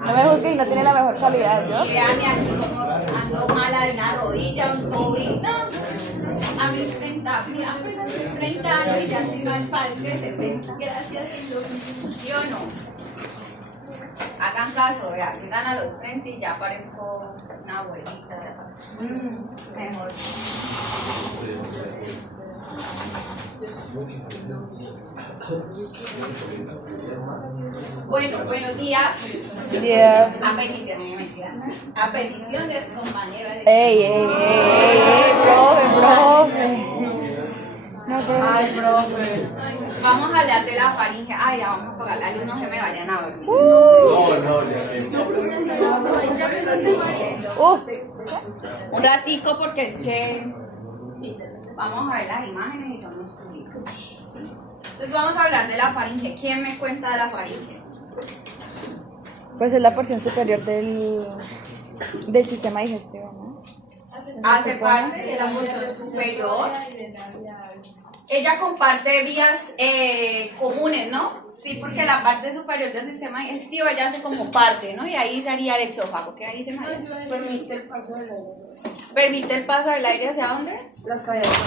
No me juzgues y no tiene la mejor calidad, ¿no? Véame aquí como ando mala de una rodilla, un tobillo. No, a mis 30, mira, apenas mis 30 años y ya estoy más parece que 60. Gracias, Dios. ¿Sí o no? Hagan caso, vean, llegan a los 30 y ya parezco una abuelita. Mejor. Bueno, buenos días. Días. A petición, mentira. A petición de su compañero. Ey, profe. No, profe. Ay, profe. Vamos a hablar de la faringe. Ay, ya vamos a apagar la luz, no se me vayan a dormir. Un ratico porque es que vamos a ver las imágenes y son los públicos. Entonces vamos a hablar de la faringe. ¿Quién me cuenta de la faringe? Pues es la porción superior del sistema digestivo, ¿no? Hace parte de la porción superior. Ella comparte vías comunes, ¿no? Sí, porque la parte superior del sistema digestivo ella hace como parte, ¿no? Y ahí sería el exófago, que ahí se me Permite el paso del aire. permite el paso del aire ¿hacia dónde? Las cavidades.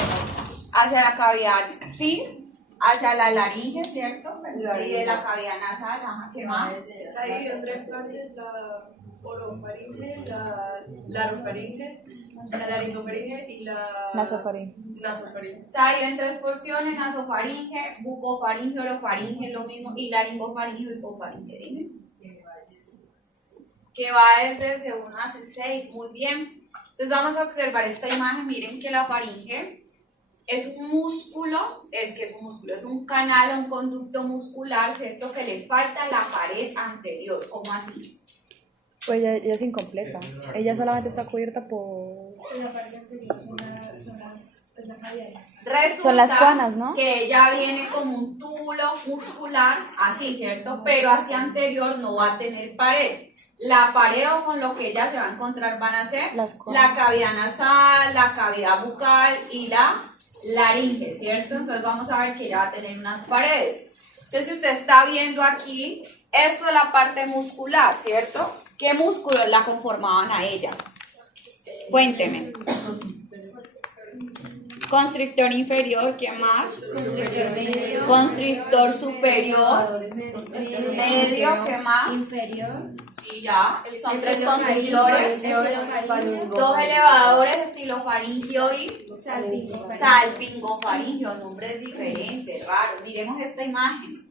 Hacia la cavidad, ¿sí? Hacia la laringe, ¿cierto? Y de la cavidad nasal, ajá, ¿qué más? Está dividido en tres partes: la orofaringe, la larofaringe, la laringofaringe y la Nasofaringe. nasofaringe. Se ha dividido en tres porciones: nasofaringe, bucofaringe, orofaringe, lo mismo, y laringofaringe y hipofaringe. Dime. Que va desde C1 a C6, muy bien. Entonces vamos a observar esta imagen. Miren que la faringe es un músculo, es un canal, un conducto muscular, ¿cierto? Que le falta la pared anterior. ¿Cómo así? Pues ella es incompleta. Ella solamente está cubierta por... La parte anterior es la cavidad. Resulta Son las cuanas, ¿no? que ella viene como un túbulo muscular, así, ¿cierto? Pero hacia anterior no va a tener pared. La pared o con lo que ella se va a encontrar van a ser Las cuanas. la cavidad nasal, la cavidad bucal y la laringe, ¿cierto? Entonces vamos a ver que ella va a tener unas paredes. Entonces si usted está viendo aquí, esto es la parte muscular, ¿cierto? ¿Qué músculos la conformaban a ella? Cuénteme. Constrictor inferior, ¿qué más? Constrictor superior. Medio, ¿qué más? Inferior. Sí, ya. Son tres constrictores. Dos elevadores, estilofaringio y salpingofaringio. Nombres diferentes, raros. Miremos esta imagen.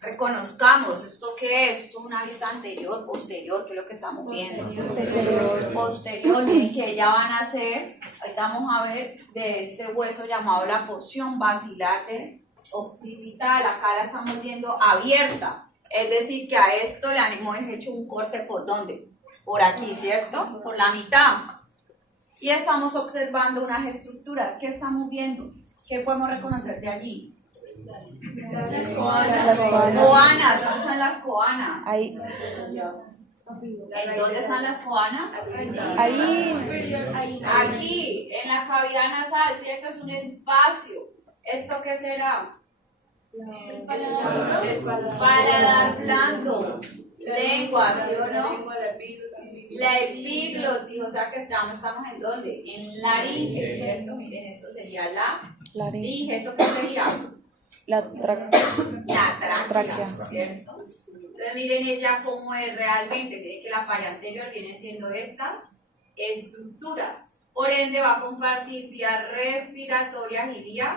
Reconozcamos, ¿esto qué es? ¿Esto es una vista anterior, posterior? ¿Qué es lo que estamos viendo? Posterior, miren que ya van a hacer, ahorita vamos a ver de este hueso llamado la porción basilar de occipital. Acá la estamos viendo abierta, es decir que a esto le hemos hecho un corte ¿por dónde? Por aquí, ¿cierto? Por la mitad. Y estamos observando unas estructuras. ¿Qué estamos viendo? ¿Qué podemos reconocer de allí? Las Coanas. ¿Dónde están las coanas? Ahí. ¿En dónde están las coanas? Ahí. Aquí, en la cavidad nasal, ¿cierto? Es un espacio. ¿Esto qué será? Paladar blando. Lengua, ¿sí o no? La epiglotis, o sea que estamos ¿en dónde? En laringe, ¿cierto? Miren, esto sería la laringe. ¿Eso qué sería? La tráquea, ¿cierto? Entonces miren ella cómo es realmente. Miren que la pared anterior vienen siendo estas estructuras. Por ende va a compartir vías respiratorias y vías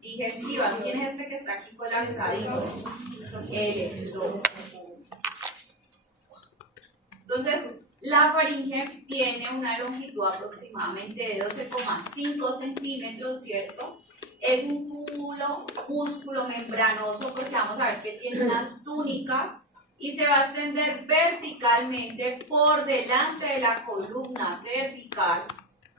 digestivas. ¿Quién es este que está aquí colapsadito? El esófago. Entonces la faringe tiene una longitud aproximadamente de 12,5 centímetros, ¿cierto? Es un músculo membranoso porque vamos a ver que tiene unas túnicas y se va a extender verticalmente por delante de la columna cervical.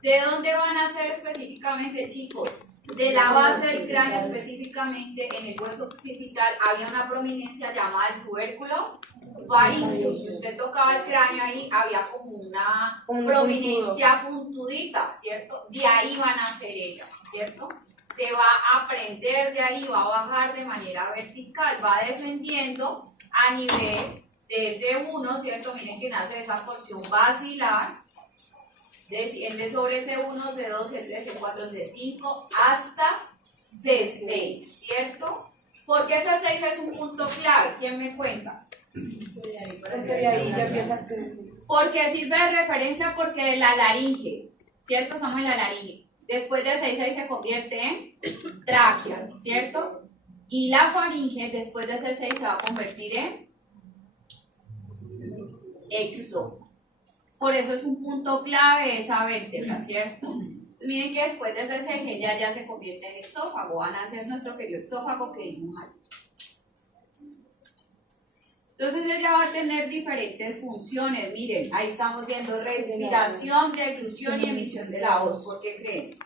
¿De dónde van a ser específicamente, chicos? De la base del cráneo, específicamente en el hueso occipital, había una prominencia llamada el tubérculo faríngeo. Si usted tocaba el cráneo ahí, había como una prominencia puntudita, ¿cierto? De ahí van a ser ellas, ¿cierto? Se va a prender de ahí, va a bajar de manera vertical, va descendiendo a nivel de ese 1, ¿cierto? Miren que nace esa porción basilar, desciende sobre C1, C2, C3, C4, C5, hasta C6, ¿cierto? ¿Por qué C6 es un punto clave? ¿Quién me cuenta? Porque de ahí ya empieza a tener. Porque sirve de referencia porque la laringe, ¿cierto? Estamos en la laringe. Después de C6 se convierte en tráquea, ¿cierto? Y la faringe después de C6 se va a convertir en exófago. Por eso es un punto clave esa vértebra, ¿cierto? Entonces, miren que después de C6 ya se convierte en exófago. Van a ser nuestro querido exófago que vimos allí. Entonces ella va a tener diferentes funciones. Miren, ahí estamos viendo respiración, deglución y emisión de la voz. ¿Por qué creen?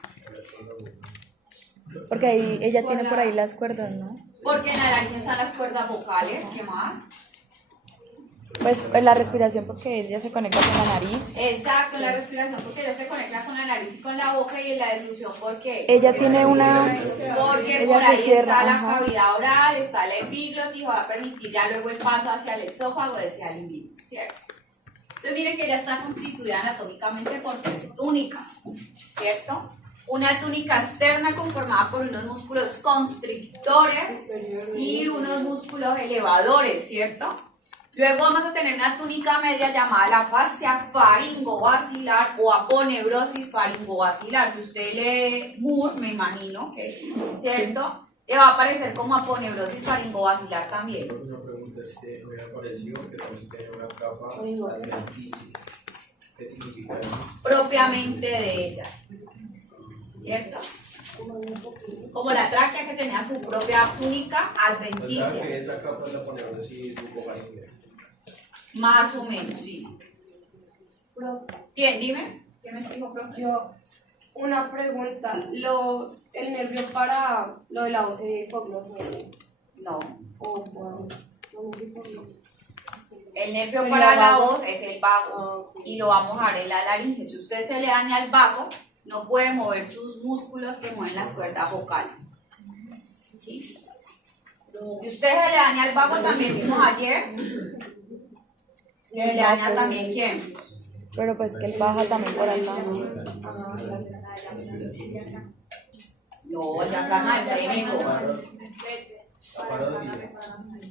Porque ahí ella tiene por ahí las cuerdas, ¿no? Porque en la laringe están las cuerdas vocales. ¿Qué más? Pues la respiración porque ella se conecta con la nariz. Exacto, la respiración porque ella se conecta con la nariz y con la boca, y en la deglución porque Ella tiene una... porque ella por se ahí cierra, está la ajá. cavidad oral, está la epiglotis, va a permitir ya luego el paso hacia el exófago, hacia el invierno, ¿cierto? Entonces miren que ella está constituida anatómicamente por 3 túnicas, ¿cierto? Una túnica externa conformada por unos músculos constrictores y unos músculos elevadores, ¿cierto? Luego vamos a tener una túnica media llamada la fascia faringovasilar o aponeurosis faringovasilar. Si usted lee Moore, me imagino que, ¿cierto? Le va a aparecer como aponeurosis faringovasilar también. Una pregunta es que me ha parecido que también tiene una capa adventicia. ¿Qué significa eso? Propiamente de ella, ¿cierto? Como la tráquea que tenía su propia túnica O sea, adventicia. que esa capa es la poneurosis bucofaringea. Más o menos, sí. ¿Quién? Dime. ¿Qué me dijo, profe? Yo, una pregunta. El nervio para lo de la voz es hipogloso. No. O bueno, no es hipogloso. El nervio ¿Sería para la vago? voz es el vago. Ok. Y lo vamos a ver en la laringe. Si usted se le daña el vago, no puede mover sus músculos que mueven las cuerdas vocales. ¿Sí? Si usted se le daña el vago, también vimos ayer, le daña también quién. Pero pues que él baja también por acá, ¿no? No, ya acá no hay trémico.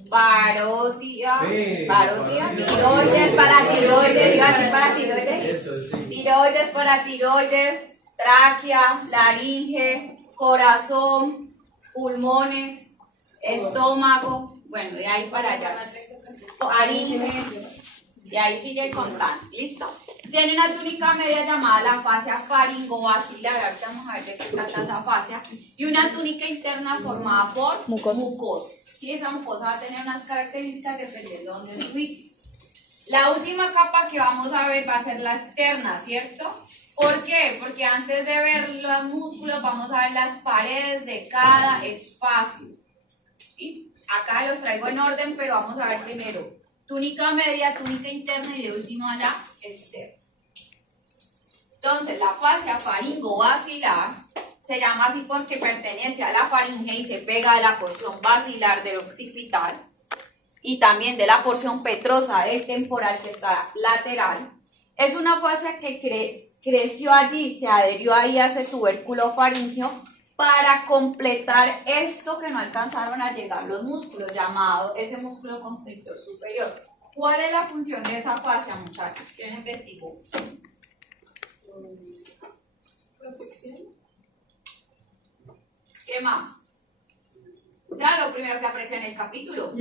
Parodia. Parodia, tiroides para tiroides, iba a decir para tiroides. Eso, sí. Tiroides para tiroides, tráquea, laringe, corazón, pulmones, estómago, bueno, de ahí para allá. Faringe, y ahí sigue contando, listo. Tiene una túnica media llamada la fascia faringovasilar, ahorita vamos a ver de qué trata esa fascia, y una túnica interna formada por Mucosa. Sí, esa mucosa va a tener unas características dependiendo de dónde se ubique. La última capa que vamos a ver va a ser la externa, ¿cierto? ¿Por qué? Porque antes de ver los músculos vamos a ver las paredes de cada espacio, ¿sí? Acá los traigo en orden, pero vamos a ver primero túnica media, túnica interna y de último la externa. Entonces, la fascia faringovasilar se llama así porque pertenece a la faringe y se pega de la porción basilar del occipital y también de la porción petrosa del temporal que está lateral. Es una fascia que creció allí, se adherió ahí a ese tubérculo faríngeo para completar esto que no alcanzaron a llegar los músculos, llamado ese músculo constrictor superior. ¿Cuál es la función de esa fascia, muchachos? ¿Quién investigó? Protección. ¿Qué más? O sea, lo primero que aparece en el capítulo.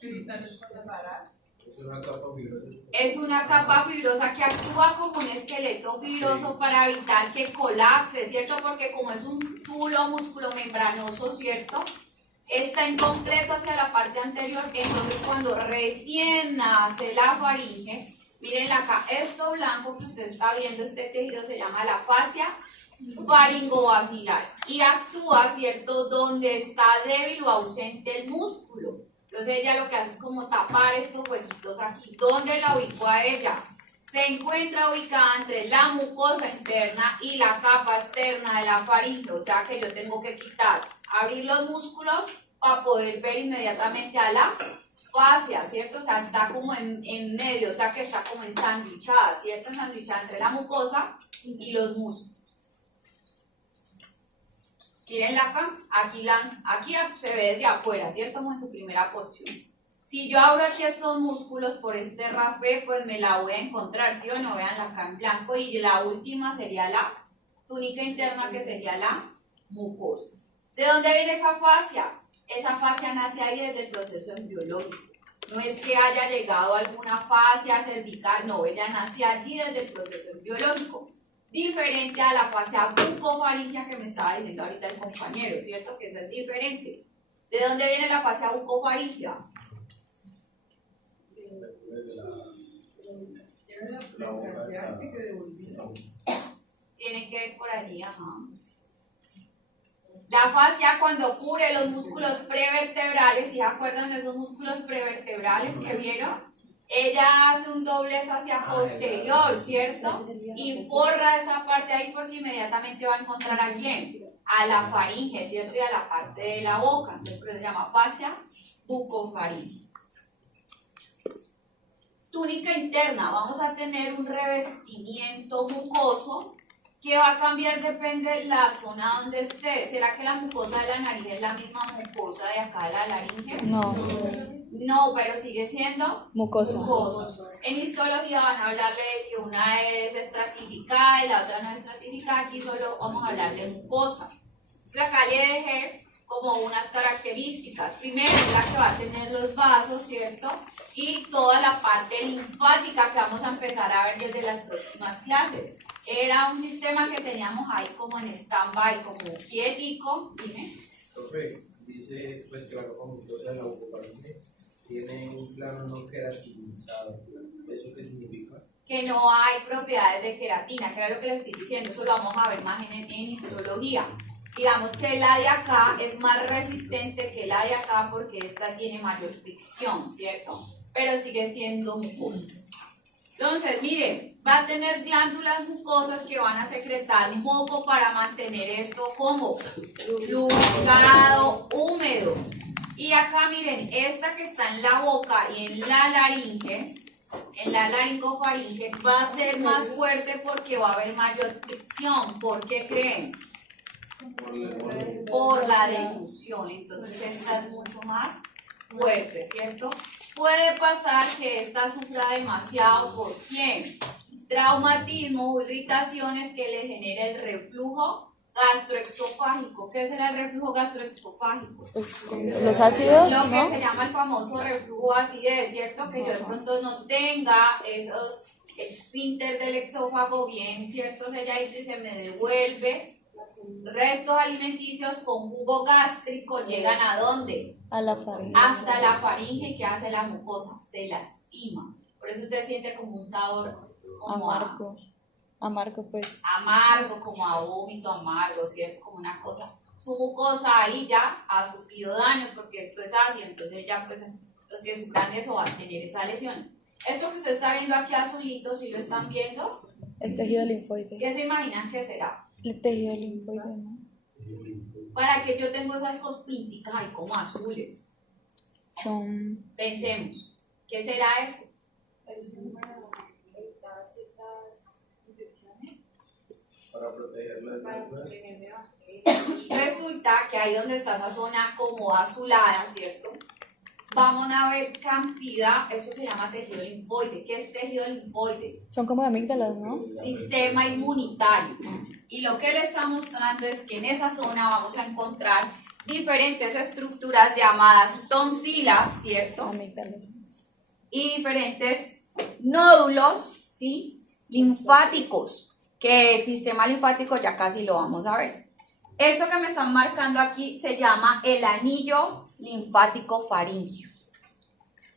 Evitar el separar. Es una capa fibrosa. Es una capa fibrosa que actúa como un esqueleto fibroso para evitar que colapse, ¿cierto? Porque como es un túbulo musculomembranoso, ¿cierto? Está incompleto hacia la parte anterior, entonces cuando recién nace la faringe, miren acá, esto blanco que usted está viendo, este tejido se llama la fascia faringovasilar y actúa, ¿cierto?, donde está débil o ausente el músculo. Entonces ella lo que hace es como tapar estos huequitos aquí. ¿Dónde la ubicó a ella? Se encuentra ubicada entre la mucosa interna y la capa externa de la faringe, o sea que yo tengo que quitar, abrir los músculos para poder ver inmediatamente a la fascia, ¿cierto? O sea, está como en medio, o sea, que está como ensanduichada, ¿cierto? Ensanduichada entre la mucosa y los músculos. Mírenla acá, aquí se ve desde afuera, ¿cierto? Como en su primera porción. Si yo abro aquí estos músculos por este rapé, pues me la voy a encontrar, ¿sí o no? Veanla acá en blanco, y la última sería la túnica interna, que sería la mucosa. ¿De dónde viene esa fascia? Esa fascia nace ahí desde el proceso embriológico. No es que haya llegado alguna fascia cervical, no, ella nace allí desde el proceso embriológico. Diferente a la fascia bucofaringea que me estaba diciendo ahorita el compañero, ¿cierto? Que eso es diferente. ¿De dónde viene la fascia bucofaringea? Tiene que ver por allí, ajá. La fascia, cuando cubre los músculos prevertebrales, ¿sí se acuerdan de esos músculos prevertebrales que vieron? Ella hace un doblez hacia posterior, ¿cierto? Y forra esa parte ahí porque inmediatamente va a encontrar a quién, a la faringe, ¿cierto? Y a la parte de la boca. Entonces, por eso se llama fascia bucofaringea. Túnica interna, vamos a tener un revestimiento mucoso que va a cambiar, depende de la zona donde esté. ¿Será que la mucosa de la nariz es la misma mucosa de acá de la laringe? No, No, pero sigue siendo mucosa. mucoso. En histología van a hablarle de que una es estratificada y la otra no es estratificada. Aquí solo vamos a hablar de mucosa. Entonces acá le dejé como unas características. Primero es la que va a tener los vasos, ¿cierto? Y toda la parte linfática que vamos a empezar a ver desde las próximas clases. Era un sistema que teníamos ahí como en stand-by, como quietico. Dime. Profe, dice pues que la ropa mucosa de la bucofaringe tiene un plano no queratinizado. ¿Eso qué significa? Que no hay propiedades de queratina, que era lo que les estoy diciendo. Eso lo vamos a ver más en histología. Digamos que la de acá es más resistente que la de acá porque esta tiene mayor fricción, ¿cierto? Pero sigue siendo mucosa. Entonces, miren, va a tener glándulas mucosas que van a secretar moco para mantener esto como lubricado, húmedo. Y acá, miren, esta que está en la boca y en la laringe, en la laringofaringe, va a ser más fuerte porque va a haber mayor fricción. ¿Por qué creen? Por la difusión. Entonces, esta es mucho más fuerte, ¿cierto? Puede pasar que esta sufra demasiado. ¿Por quién? Traumatismo o irritaciones que le genere el reflujo gastroexofágico. ¿Qué será el reflujo gastroexofágico? Pues, los ácidos, Lo que ¿no? se llama el famoso reflujo acidez, ¿cierto? Que yo de pronto no tenga esos esfínter del exófago bien, ¿cierto? Selladito y se me devuelve. Restos alimenticios con jugo gástrico llegan ¿a dónde? A la faringe. Hasta la faringe. Que hace la mucosa, se lastima. Por eso usted siente como un sabor como Amargo. Amargo, pues. amargo, como a vómito amargo, ¿cierto? Como una cosa. Su mucosa ahí ya ha sufrido daños porque esto es ácido, entonces ya pues los que sufran eso van a tener esa lesión. Esto que usted está viendo aquí azulito, si lo están viendo, Es tejido linfoide. ¿qué se imaginan que será? El tejido linfoide, ¿no? ¿Para que yo tengo esas cospínticas ahí como azules? Son. Pensemos, ¿qué será eso? Para proteger las glándulas. Resulta que ahí donde está esa zona como azulada, ¿cierto? Vamos a ver cantidad, eso se llama tejido linfoide. ¿Qué es tejido linfoide? Son como amígdalas, ¿no? Sistema inmunitario. Y lo que le está mostrando es que en esa zona vamos a encontrar diferentes estructuras llamadas tonsilas, ¿cierto? Amígdalas. Y diferentes nódulos, ¿sí? Linfáticos, que el sistema linfático ya casi lo vamos a ver. Eso que me están marcando aquí se llama el anillo linfático faríngeo.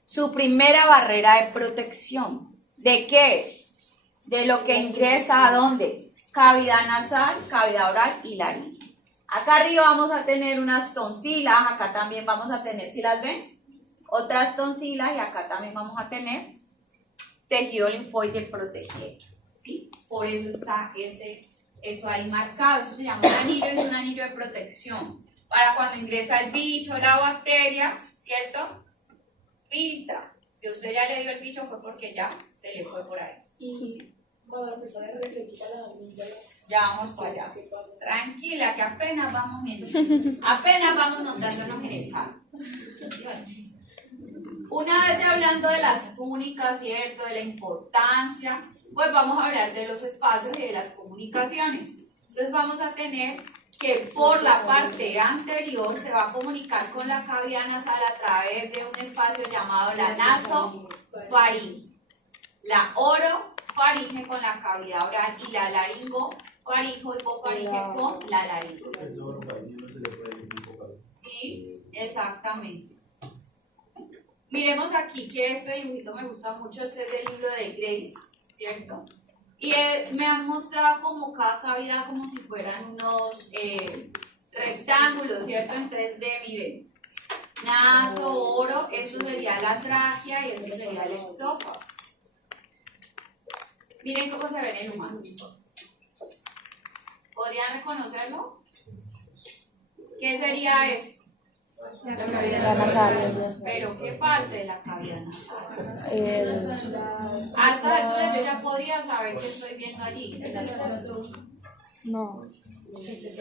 Su primera barrera de protección. ¿De qué? De lo que ingresa a dónde? Cavidad nasal, cavidad oral y laringe. Acá arriba vamos a tener unas tonsilas, acá también vamos a tener, ¿sí las ven? Otras tonsilas y acá también vamos a tener tejido linfoide protegido, ¿sí? Por eso está eso ahí marcado, eso se llama un anillo, es un anillo de protección. Para cuando ingresa el bicho, la bacteria, ¿cierto? filtra. Si usted ya le dio el bicho fue porque ya se le fue por ahí. Y cuando la persona le quita la amígdala, Ya vamos para allá. ¿qué pasa? Tranquila, que apenas vamos apenas vamos montándonos en el carro. Una vez ya hablando de las túnicas, ¿cierto? De la importancia, pues vamos a hablar de los espacios y de las comunicaciones. Entonces vamos a tener que por la parte anterior se va a comunicar con la cavidad nasal a través de un espacio llamado la nasofaringe. La orofaringe con la cavidad oral y la laringofaringe o hipofaringe con la laringe. Eso para mí no se le puede decir un poco. Sí, exactamente. Miremos aquí que este dibujito me gusta mucho, este es del libro de Grace, ¿cierto? Y me han mostrado como cada cavidad como si fueran unos rectángulos, ¿cierto? En 3D, miren. Naso, oro, eso sería la tráquea y eso sería el exófago. Miren cómo se ve en el humano. ¿Podrían reconocerlo? ¿Qué sería eso? La nasal. ¿Pero qué parte de la cavidad nasal? El, A esta altura yo ya podría saber qué estoy viendo allí. no. ¿Ustedes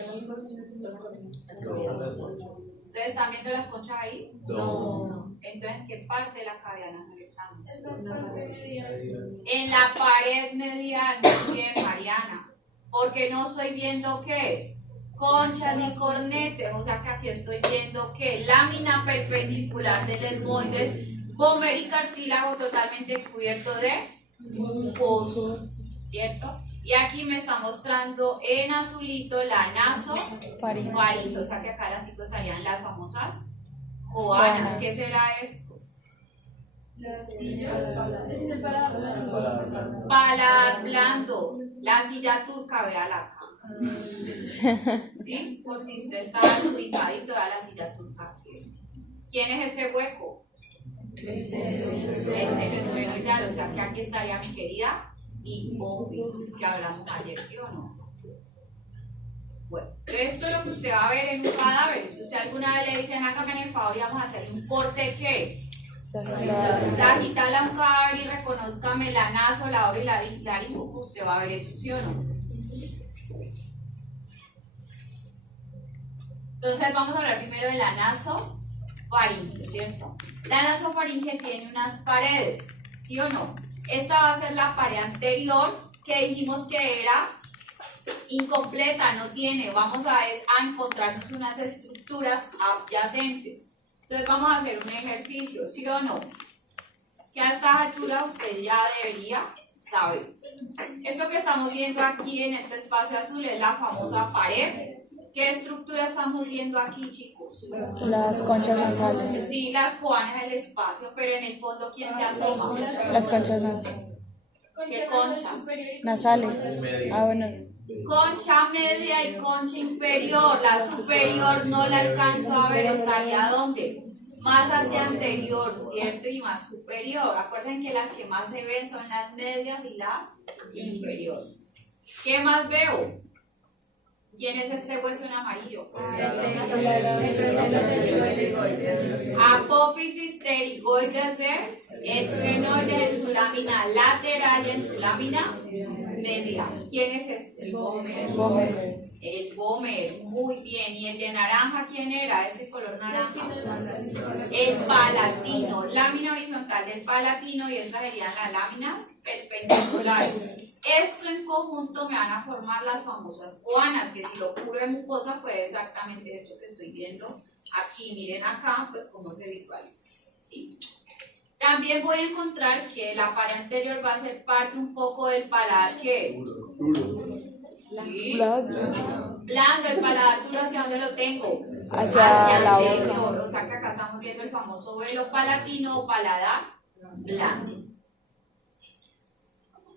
están viendo las conchas ahí? No. Entonces, ¿qué parte de la cavidad nasal estamos? Es la parte medial. En la pared medial, muy bien, Mariana. Porque no estoy viendo qué, conchas ni cornetes, o sea que aquí estoy viendo que lámina perpendicular del etmoides, vómer y cartílago totalmente cubierto de mucoso, ¿cierto? Y aquí me está mostrando en azulito la nasofaringe, o sea que acá adelante estarían las famosas coanas. ¿Qué será esto? La silla, es el paladar. Paladar blando, la silla turca, véala acá. ¿Sí? Por si usted está ubicadito a la silla turca. ¿Quién es ese hueco? El esfenoidal, o sea que aquí estaría mi querida hipófisis, que hablamos ayer, ¿sí o no? Bueno, esto es lo que usted va a ver en un cadáver. Si usted alguna vez le dicen, hágame el favor y vamos a hacer un corte, ¿qué? Sagital a un cadáver y reconózcame la naso, la oro y la laringo, usted va a ver eso, ¿sí o no? Entonces vamos a hablar primero de la nasofaringe, ¿cierto? La nasofaringe tiene unas paredes, ¿sí o no? Esta va a ser la pared anterior que dijimos que era incompleta, no tiene. Vamos a encontrarnos unas estructuras adyacentes. Entonces vamos a hacer un ejercicio, ¿sí o no? Que a esta altura usted ya debería saber. Esto que estamos viendo aquí en este espacio azul es la famosa pared. ¿Qué estructura estamos viendo aquí, chicos? Las conchas nasales. Sí, las coanas del espacio, pero en el fondo, ¿quién se asoma? Las conchas nasales. ¿Qué conchas? Nasales. Ah, bueno. Concha media y concha inferior. La superior no la alcanzo a ver, estaría ¿dónde? Más hacia anterior, ¿cierto? Y más superior. Acuerden que las que más se ven son las medias y la inferior. ¿Qué más veo? ¿Quién es este hueso en amarillo? Apófisis pterigoides de esfenoides en su lámina lateral y en su lámina medial. ¿Quién es este? El vómer. El vómer, muy bien. ¿Y el de naranja quién era? Este color naranja. El palatino, lámina horizontal del palatino, y estas serían las láminas perpendiculares. Esto en conjunto me van a formar las famosas coanas, que si lo cubro de mucosa, pues exactamente esto que estoy viendo aquí. Miren acá, pues cómo se visualiza, ¿sí? También voy a encontrar que la pared anterior va a ser parte un poco del paladar que... ¿Sí? Blando, el paladar duro, ¿hacia dónde lo tengo? Hacia la anterior, o sea que acá estamos viendo el famoso velo palatino o paladar blando.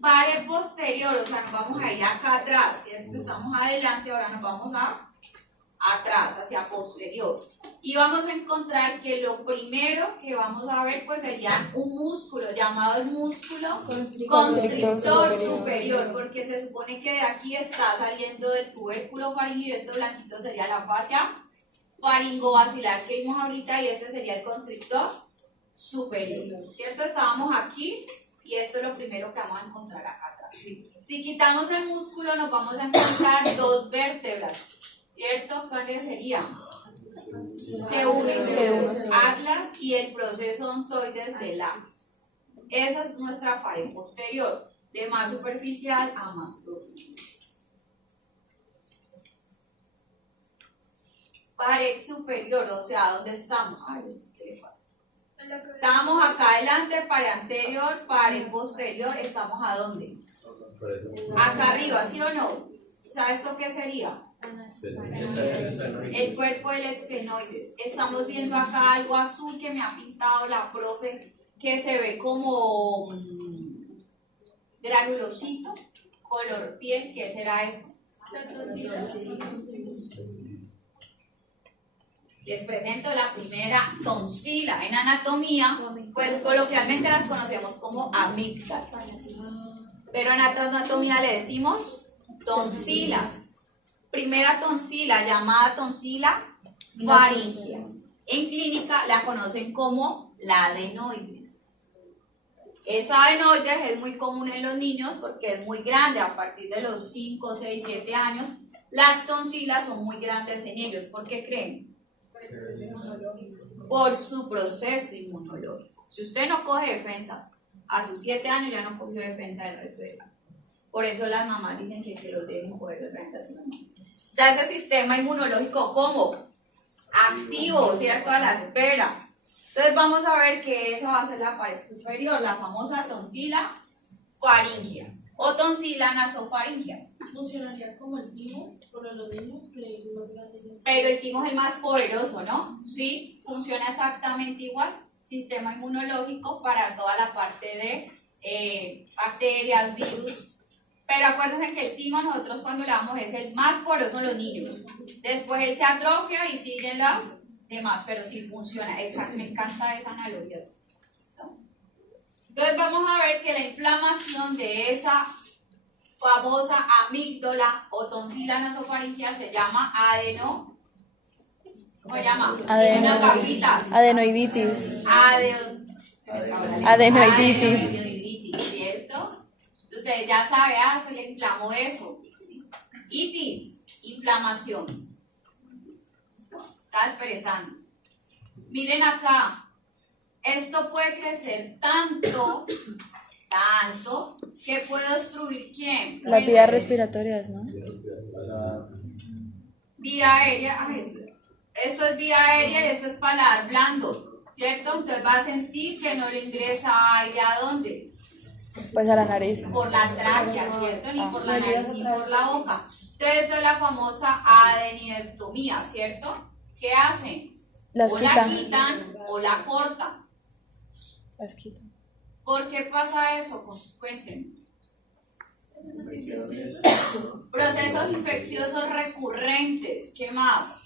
Pared posterior, o sea, nos vamos a ir acá atrás, ¿cierto? Estamos adelante, ahora nos vamos atrás, hacia posterior. Y vamos a encontrar que lo primero que vamos a ver pues sería un músculo llamado el músculo constrictor superior, porque se supone que de aquí está saliendo del tubérculo faríngeo y esto blanquito sería la fascia faringovacilar que vimos ahorita y este sería el constrictor superior, ¿cierto? Estábamos aquí y esto es lo primero que vamos a encontrar acá atrás. Si quitamos el músculo nos vamos a encontrar dos vértebras, ¿cierto? ¿Cuáles serían? C1 atlas y el proceso ontoides del axis. Esa es nuestra pared posterior, de más superficial a más profundo. Pared superior, o sea, ¿dónde estamos? Ay, esto qué pasa. Estamos acá adelante, pared anterior, pared posterior, ¿estamos a dónde? Acá arriba, ¿sí o no? O sea, ¿esto qué sería? El cuerpo del extenoides. Estamos viendo acá algo azul que me ha pintado la profe, que se ve como granulosito, color piel. ¿Qué será eso? Les presento la primera tonsila. En anatomía, pues coloquialmente las conocemos como amígdalas, pero en anatomía le decimos tonsilas. Primera tonsila, llamada tonsila faríngea. En clínica la conocen como la adenoides. Esa adenoides es muy común en los niños porque es muy grande. A partir de los 5, 6, 7 años, las tonsilas son muy grandes en ellos. ¿Por qué creen? Por su proceso inmunológico. Si usted no coge defensas a sus 7 años, ya no cogió defensa del resto del año. Por eso las mamás dicen que los deben coger defensas. Está ese sistema inmunológico como activo, ¿cierto? A la espera. Entonces vamos a ver que esa va a ser la pared superior, la famosa tonsila faríngea o tonsila nasofaríngea. Funcionaría como el timo para los niños que es más grande. Pero el timo es el más poderoso, ¿no? Sí, funciona exactamente igual. Sistema inmunológico para toda la parte de bacterias, virus. Pero acuérdense que el timo nosotros cuando le damos es el más poderoso en los niños. Después él se atrofia y siguen las demás, pero sí funciona. Exacto, me encanta esa analogía. ¿Listo? Entonces vamos a ver que la inflamación de esa famosa amígdala o tonsila nasofaríngea se llama ¿cómo se llama? Unas gafitas. Adenoiditis. Adenoiditis, ¿cierto? Entonces ya sabe, se le inflamó eso. ¿Sí? Itis, inflamación. Está expresando. Miren acá, esto puede crecer tanto, que puede obstruir ¿quién? Las vías respiratorias, ¿no? Vía aérea, esto es vía aérea y esto es paladar blando, ¿cierto? Entonces va a sentir que no le ingresa aire ¿a dónde? Pues a la nariz. Por la tráquea, ¿cierto? Ni por la nariz ni por la boca. Entonces esto es la famosa adenidectomía, ¿cierto? ¿Qué hacen? Las o quitan. la quitan o la cortan. Las quitan. ¿Por qué pasa eso? Cuéntenme. Procesos infecciosos recurrentes. ¿Qué más?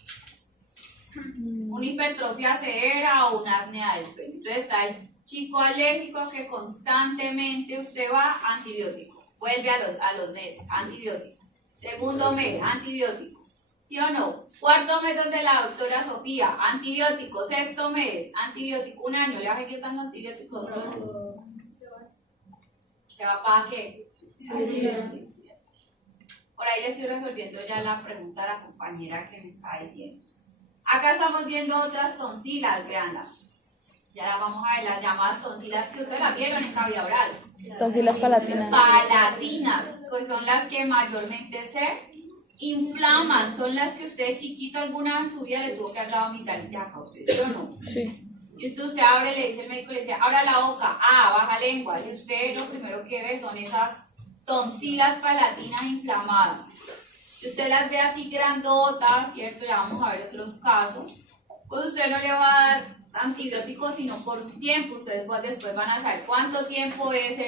Una hipertrofia severa o una apnea del sueño. Entonces está el chico alérgico que constantemente usted va antibiótico. Vuelve a los meses, antibiótico. Segundo mes, antibiótico. ¿Sí o no? Cuarto mes donde la doctora Sofía, antibiótico. Sexto mes, antibiótico. Un año, ¿le vas a seguir dando antibióticos? ¿Se va para qué? Por ahí le estoy resolviendo ya la pregunta a la compañera que me está diciendo. Acá estamos viendo otras tonsilas, véanlas. Ya las vamos a ver, las llamadas tonsilas que ustedes las vieron en cavidad oral. Tonsilas palatinas. Palatinas, pues son las que mayormente se inflaman, son las que usted chiquito alguna en su vida le tuvo que haber dado amigdalitis acá, ¿usted sí o no? Sí. Y entonces usted abre, le dice el médico, le dice, abra la boca, baja lengua, y usted lo primero que ve son esas tonsilas palatinas inflamadas. Si usted las ve así grandotas, ¿cierto? Ya vamos a ver otros casos, pues usted no le va a dar antibióticos sino por un tiempo. Ustedes después van a saber cuánto tiempo es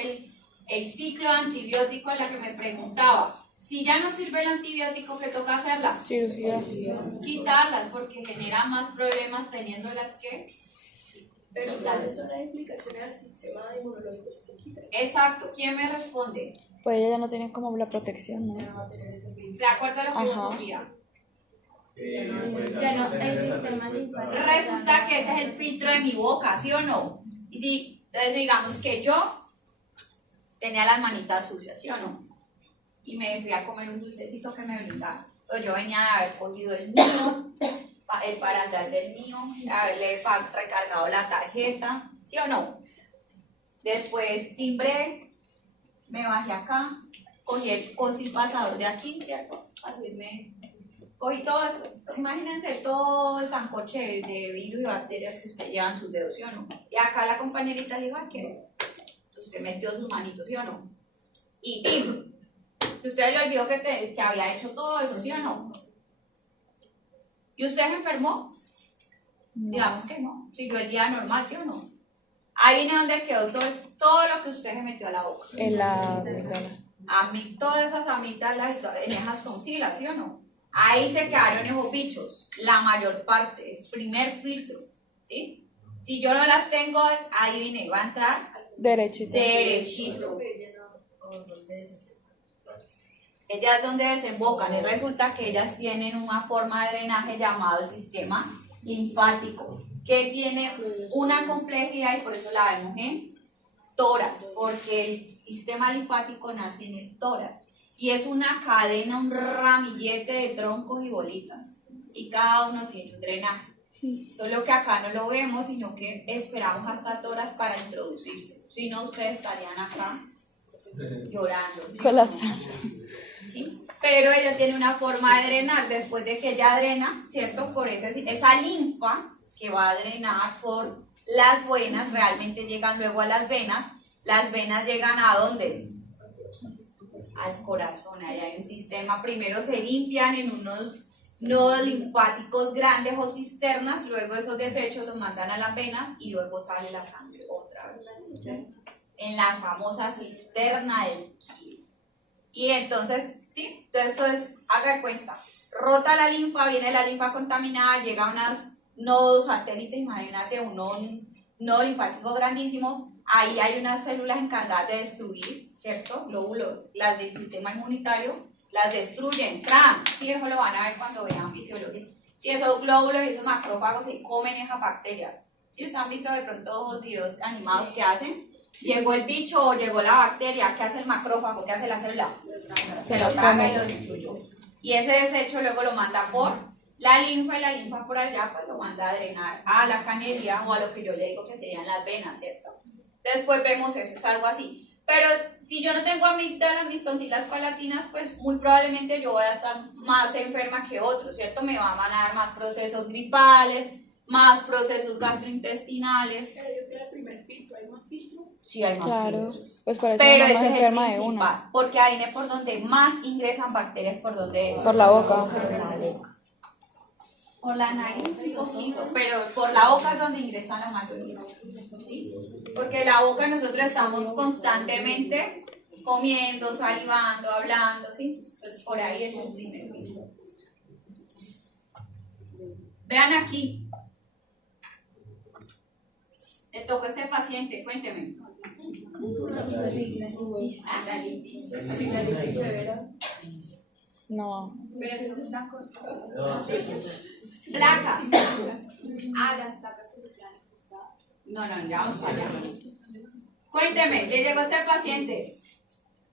el ciclo antibiótico en la que me preguntaba. Si ya no sirve el antibiótico, ¿qué toca hacerla? Cirugía. Quitarlas, porque genera más problemas teniéndolas que Pero ¿cuáles son las implicaciones al sistema inmunológico si se quitan? Exacto. ¿Quién me responde? Pues ella ya no tiene como la protección, ¿no? De acuerdo a la filosofía. Ya no, el sistema linfático. Resulta que ese es el filtro de mi boca, ¿sí o no? Y si, entonces digamos que yo tenía las manitas sucias, ¿sí o no? Y me fui a comer un dulcecito que me brindaron. Entonces yo venía de haber cogido el mío, el barandal del mío, haberle recargado la tarjeta, ¿sí o no? Después timbré, me bajé acá, cogí el pasador de aquí, ¿cierto? Para subirme. Cogí todo esto. Imagínense todo el sancoche de virus y bacterias que usted lleva en sus dedos, ¿sí o no? Y acá la compañerita le dijo, "Ay, ¿qué es?". Usted metió sus manitos, ¿sí o no? Y timbre. Usted le olvidó que había hecho todo eso, ¿sí o no? ¿Y usted se enfermó? Digamos que no. Siguió el día normal, ¿sí o no? Ahí viene donde quedó todo lo que usted se metió a la boca. En la amígdala. Todas esas amígdalas en esas tonsilas, ¿sí o no? Ahí se quedaron esos bichos, la mayor parte, es primer filtro, ¿sí? Si yo no las tengo, ahí viene, va a entrar Derechito. derechito. Ellas es donde desembocan y resulta que ellas tienen una forma de drenaje llamado el sistema linfático, que tiene una complejidad y por eso la vemos en tórax, porque el sistema linfático nace en el tórax y es una cadena, un ramillete de troncos y bolitas y cada uno tiene un drenaje. Solo que acá no lo vemos, sino que esperamos hasta tórax para introducirse. Si no, ustedes estarían acá llorando, ¿sí? Colapsando. ¿Sí? Pero ella tiene una forma de drenar después de que ella drena, ¿cierto? Por esa linfa que va a drenar por las venas, realmente llegan luego a las venas llegan ¿a dónde? Al corazón, ahí hay un sistema, primero se limpian en unos nodos linfáticos grandes o cisternas, luego esos desechos los mandan a las venas y luego sale la sangre otra vez en la famosa cisterna del Kir. Y entonces, ¿sí? Entonces esto es, haga de cuenta, rota la linfa, viene la linfa contaminada, llega a unos nodos satélites, imagínate un nodo linfático grandísimo, ahí hay unas células encargadas de destruir, ¿cierto? Glóbulos, las del sistema inmunitario, las destruyen, ¡tran! Sí, eso lo van a ver cuando vean fisiología. Si esos glóbulos y esos macrófagos se comen esas bacterias. Si ustedes han visto de pronto los videos animados que hacen, llegó el bicho o llegó la bacteria, ¿qué hace el macrófago? ¿Qué hace la célula? Se lo traga y lo destruyó. Y ese desecho luego lo manda por la linfa y la linfa por allá pues lo manda a drenar a la cañería o a lo que yo le digo que serían las venas, ¿cierto? Después vemos eso, es algo así. Pero si yo no tengo amígdalas, mis tonsilas palatinas, pues muy probablemente yo voy a estar más enferma que otros, ¿cierto? Me van a dar más procesos gripales, más procesos gastrointestinales. Pero yo quiero el primer filtro, ¿hay más filtros? Sí, hay más Claro, filtros. pues por eso Pero uno ese más es el enferma de principal, una. porque ahí es por donde más ingresan bacterias, por donde es. Por la boca. Por la nariz un poquito, pero por la boca es donde ingresan la mayoría, ¿sí? Porque la boca nosotros estamos constantemente comiendo, salivando, hablando, ¿sí? Entonces por ahí es el primer filtro. Vean aquí. Le tocó a este paciente, cuénteme. Amigdalitis. Amigdalitis severa. No. Pero eso es una cosa. Placas. Las placas que se quedan incrustadas. No, ya vamos para allá. Cuénteme, ¿le llegó este paciente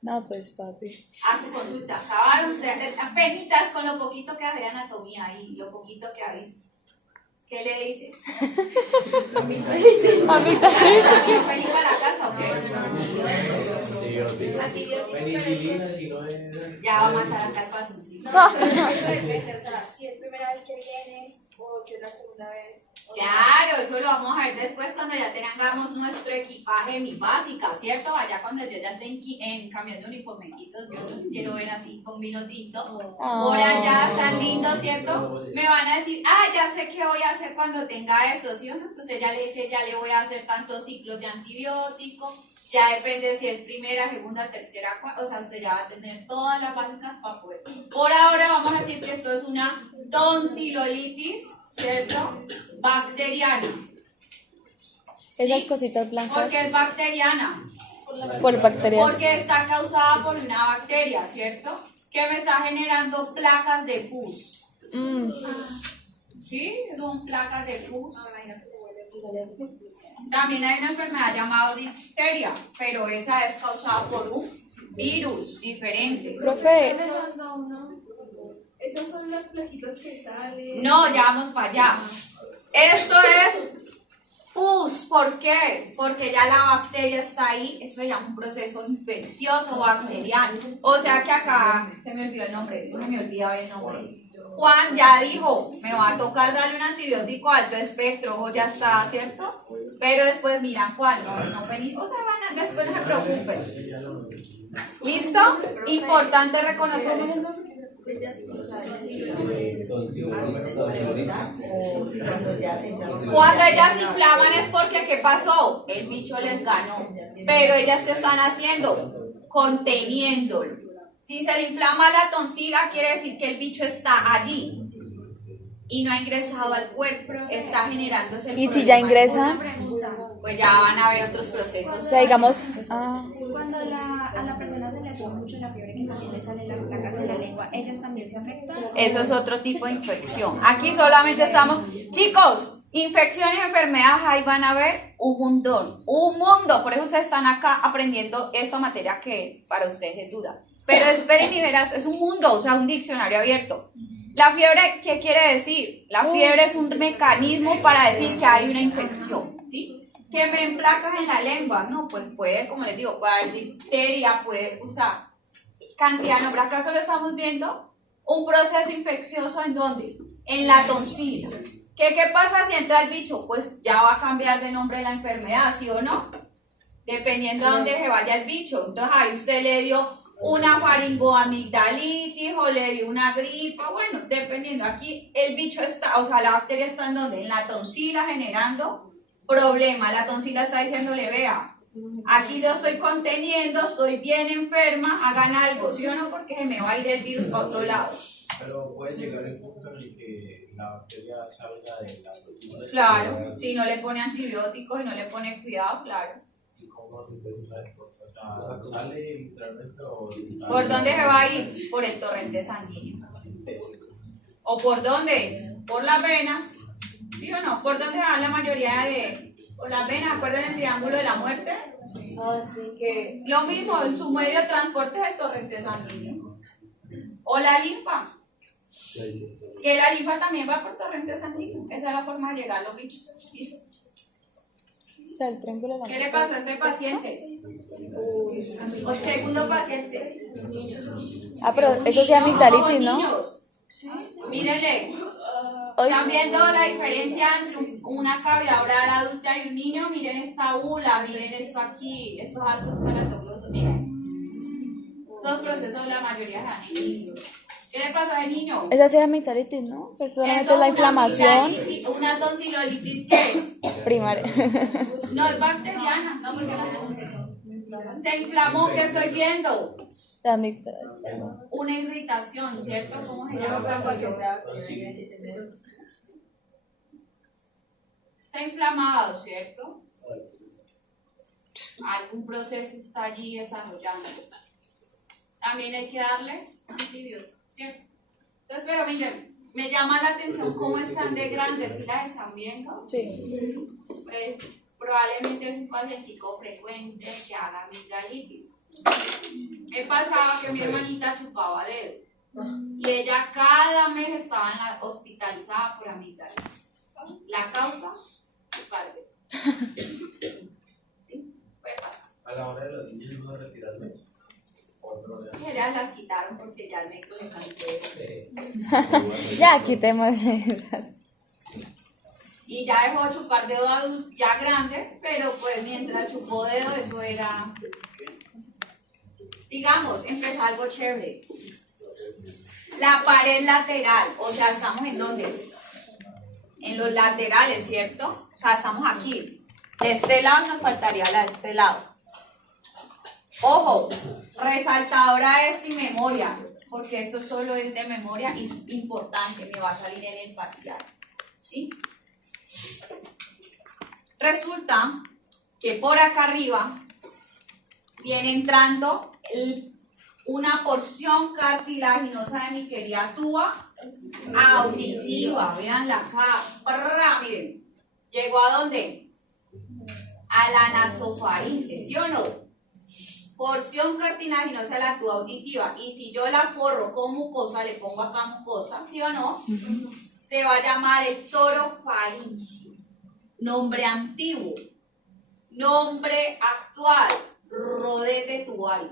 No, pues papi. a su consulta? Acabaron, apenitas con lo poquito que había anatomía y lo poquito que ha visto. ¿Qué le dice? ¿Amigdalitis para la casa o qué? Penicilina, si no es... Ya va a matar acá el paciente. No, pero eso depende, o sea, si es primera vez que viene o si es la segunda vez. Claro, eso lo vamos a ver después cuando ya tengamos nuestro equipaje mi básica, ¿cierto? Allá cuando yo ya esté cambiando uniformecitos, yo los quiero ver así con vino tinto. Por allá tan lindo, ¿cierto? Me van a decir, ya sé qué voy a hacer cuando tenga esto, ¿sí o no? Entonces ya le dice, ya le voy a hacer tantos ciclos de antibiótico, ya depende si es primera, segunda, tercera, o sea, usted ya va a tener todas las básicas para poder. Por ahora vamos a decir que esto es una tonsilolitis, ¿cierto? Bacteriana. Esas ¿Sí? cositas blancas. ¿Por qué es bacteriana? Por bacterias. Porque está causada por una bacteria, ¿cierto? Que me está generando placas de pus. ¿Sí? Son placas de pus. También hay una enfermedad llamada difteria, pero esa es causada por un virus diferente. Profe, Esos son los plaquitos que salen. No, ya vamos para allá. Esto es pus. ¿Por qué? Porque ya la bacteria está ahí. Eso se llama un proceso infeccioso bacteriano. O sea que acá se me olvidó el nombre. No se me olvidaba el nombre. Juan ya dijo, me va a tocar darle un antibiótico alto espectro, ojo, ya está, ¿cierto? Pero después miran cuál, no, o sea, después no se preocupen. ¿Listo? Importante reconocer esto. Cuando ellas se inflaman es porque, ¿qué pasó? El bicho les ganó. Pero ellas, ¿qué están haciendo? Conteniéndolo. Si se le inflama la tonsila, quiere decir que el bicho está allí y no ha ingresado al cuerpo, está generándose el ¿y si problema. ya ingresa? Pues ya van a haber otros procesos. O sea, digamos, Cuando a la persona se le sube mucho la fiebre, que también le salen las placas en la lengua, ¿ellas también se afectan? Eso es otro tipo de infección. Aquí solamente estamos, chicos, infecciones y enfermedades, ahí van a ver un mundo. Por eso ustedes están acá aprendiendo esta materia que para ustedes es dura. Pero esperen y verás, es un mundo, o sea, un diccionario abierto. La fiebre, ¿qué quiere decir? La fiebre es un mecanismo para decir que hay una infección, ¿sí? Que me den placas en la lengua, no, pues puede, como les digo, puede haber difteria, puede usar cantidad, no, pero acaso lo estamos viendo, un proceso infeccioso ¿en dónde? En la tonsila. ¿Qué pasa si entra el bicho? Pues ya va a cambiar de nombre la enfermedad, ¿sí o no? Dependiendo de dónde se vaya el bicho. Entonces ahí usted le dio una faringoamigdalitis o le dio una gripa, bueno, dependiendo. Aquí el bicho está, o sea, la bacteria está en donde, en la tonsila generando problemas. La tonsila está diciéndole, vea, aquí lo estoy conteniendo, estoy bien enferma, hagan algo, ¿sí o no? Porque se me va a ir el virus para otro lado. Pero puede llegar el punto en el que la bacteria salga de la tonsila. Claro, si no le pone antibióticos y no le pone cuidado, claro. ¿Y cómo sale literalmente o ¿Por dónde se va a ir? Por el torrente sanguíneo. ¿O por dónde? Por las venas. ¿Sí o no? ¿Por dónde van la mayoría de...? Por las venas, ¿acuerdan el triángulo de la muerte? Así que Lo mismo, su medio de transporte es el torrente sanguíneo. O la linfa. Que la linfa también va por torrente sanguíneo. Esa es la forma de llegar a los bichos. ¿Listo? o sea, el triángulo de la ¿Qué le pasó a este paciente? O segundo paciente. pero eso sí es amigdalitis, ¿no? Niños. Mírenle. Hoy- ¿Están viendo la diferencia entre una cavidad oral adulta y un niño? Miren esta ula, miren esto aquí, estos arcos palatoglosos, miren. Esos procesos la mayoría se dan en niños. ¿Qué le pasó al niño? Esa sí es amigdalitis, ¿no? Pues solamente Eso, es la una inflamación amigdalitis, una tonsilolitis que primaria. no es bacteriana, no, porque se inflamó, ¿qué estoy viendo? La amígdala. Una irritación, ¿cierto? ¿Cómo se llama cuando está inflamado, ¿cierto? Algún proceso está allí desarrollándose. También hay que darle antibiótico, ¿cierto? Entonces, pero miren, me llama la atención cómo están de grandes, ¿sí las están viendo? Sí. Pues, probablemente es un pacientico frecuente que haga amigdalitis. Me pasaba que mi hermanita chupaba dedo y ella cada mes estaba hospitalizada por amigdalitis. La causa, chupar dedo. ¿Sí? Puede pasar. A la hora de los niños no retirarme. Otro de Ya las quitaron porque ya el médico le cansé. Ya, quitémosle esas. Y ya dejó de chupar dedo ya grande, pero pues mientras chupó dedo eso era... Sigamos, empezó algo chévere. La pared lateral, o sea, ¿estamos en dónde? En los laterales, ¿cierto? O sea, estamos aquí. De este lado nos faltaría la de este lado. Ojo, resaltadora esto y memoria, porque esto solo es de memoria y es importante, me va a salir en el parcial. ¿Sí? Resulta que por acá arriba viene entrando una porción cartilaginosa de mi querida tuba auditiva. Veanla acá. Miren. ¿Llegó a dónde? A la nasofaringe, ¿sí o no? Porción cartilaginosa de la tuba auditiva. Y si yo la forro con mucosa, le pongo acá mucosa, ¿sí o no? Se va a llamar el torofaringio. Nombre antiguo. Nombre actual. Rodete tubario.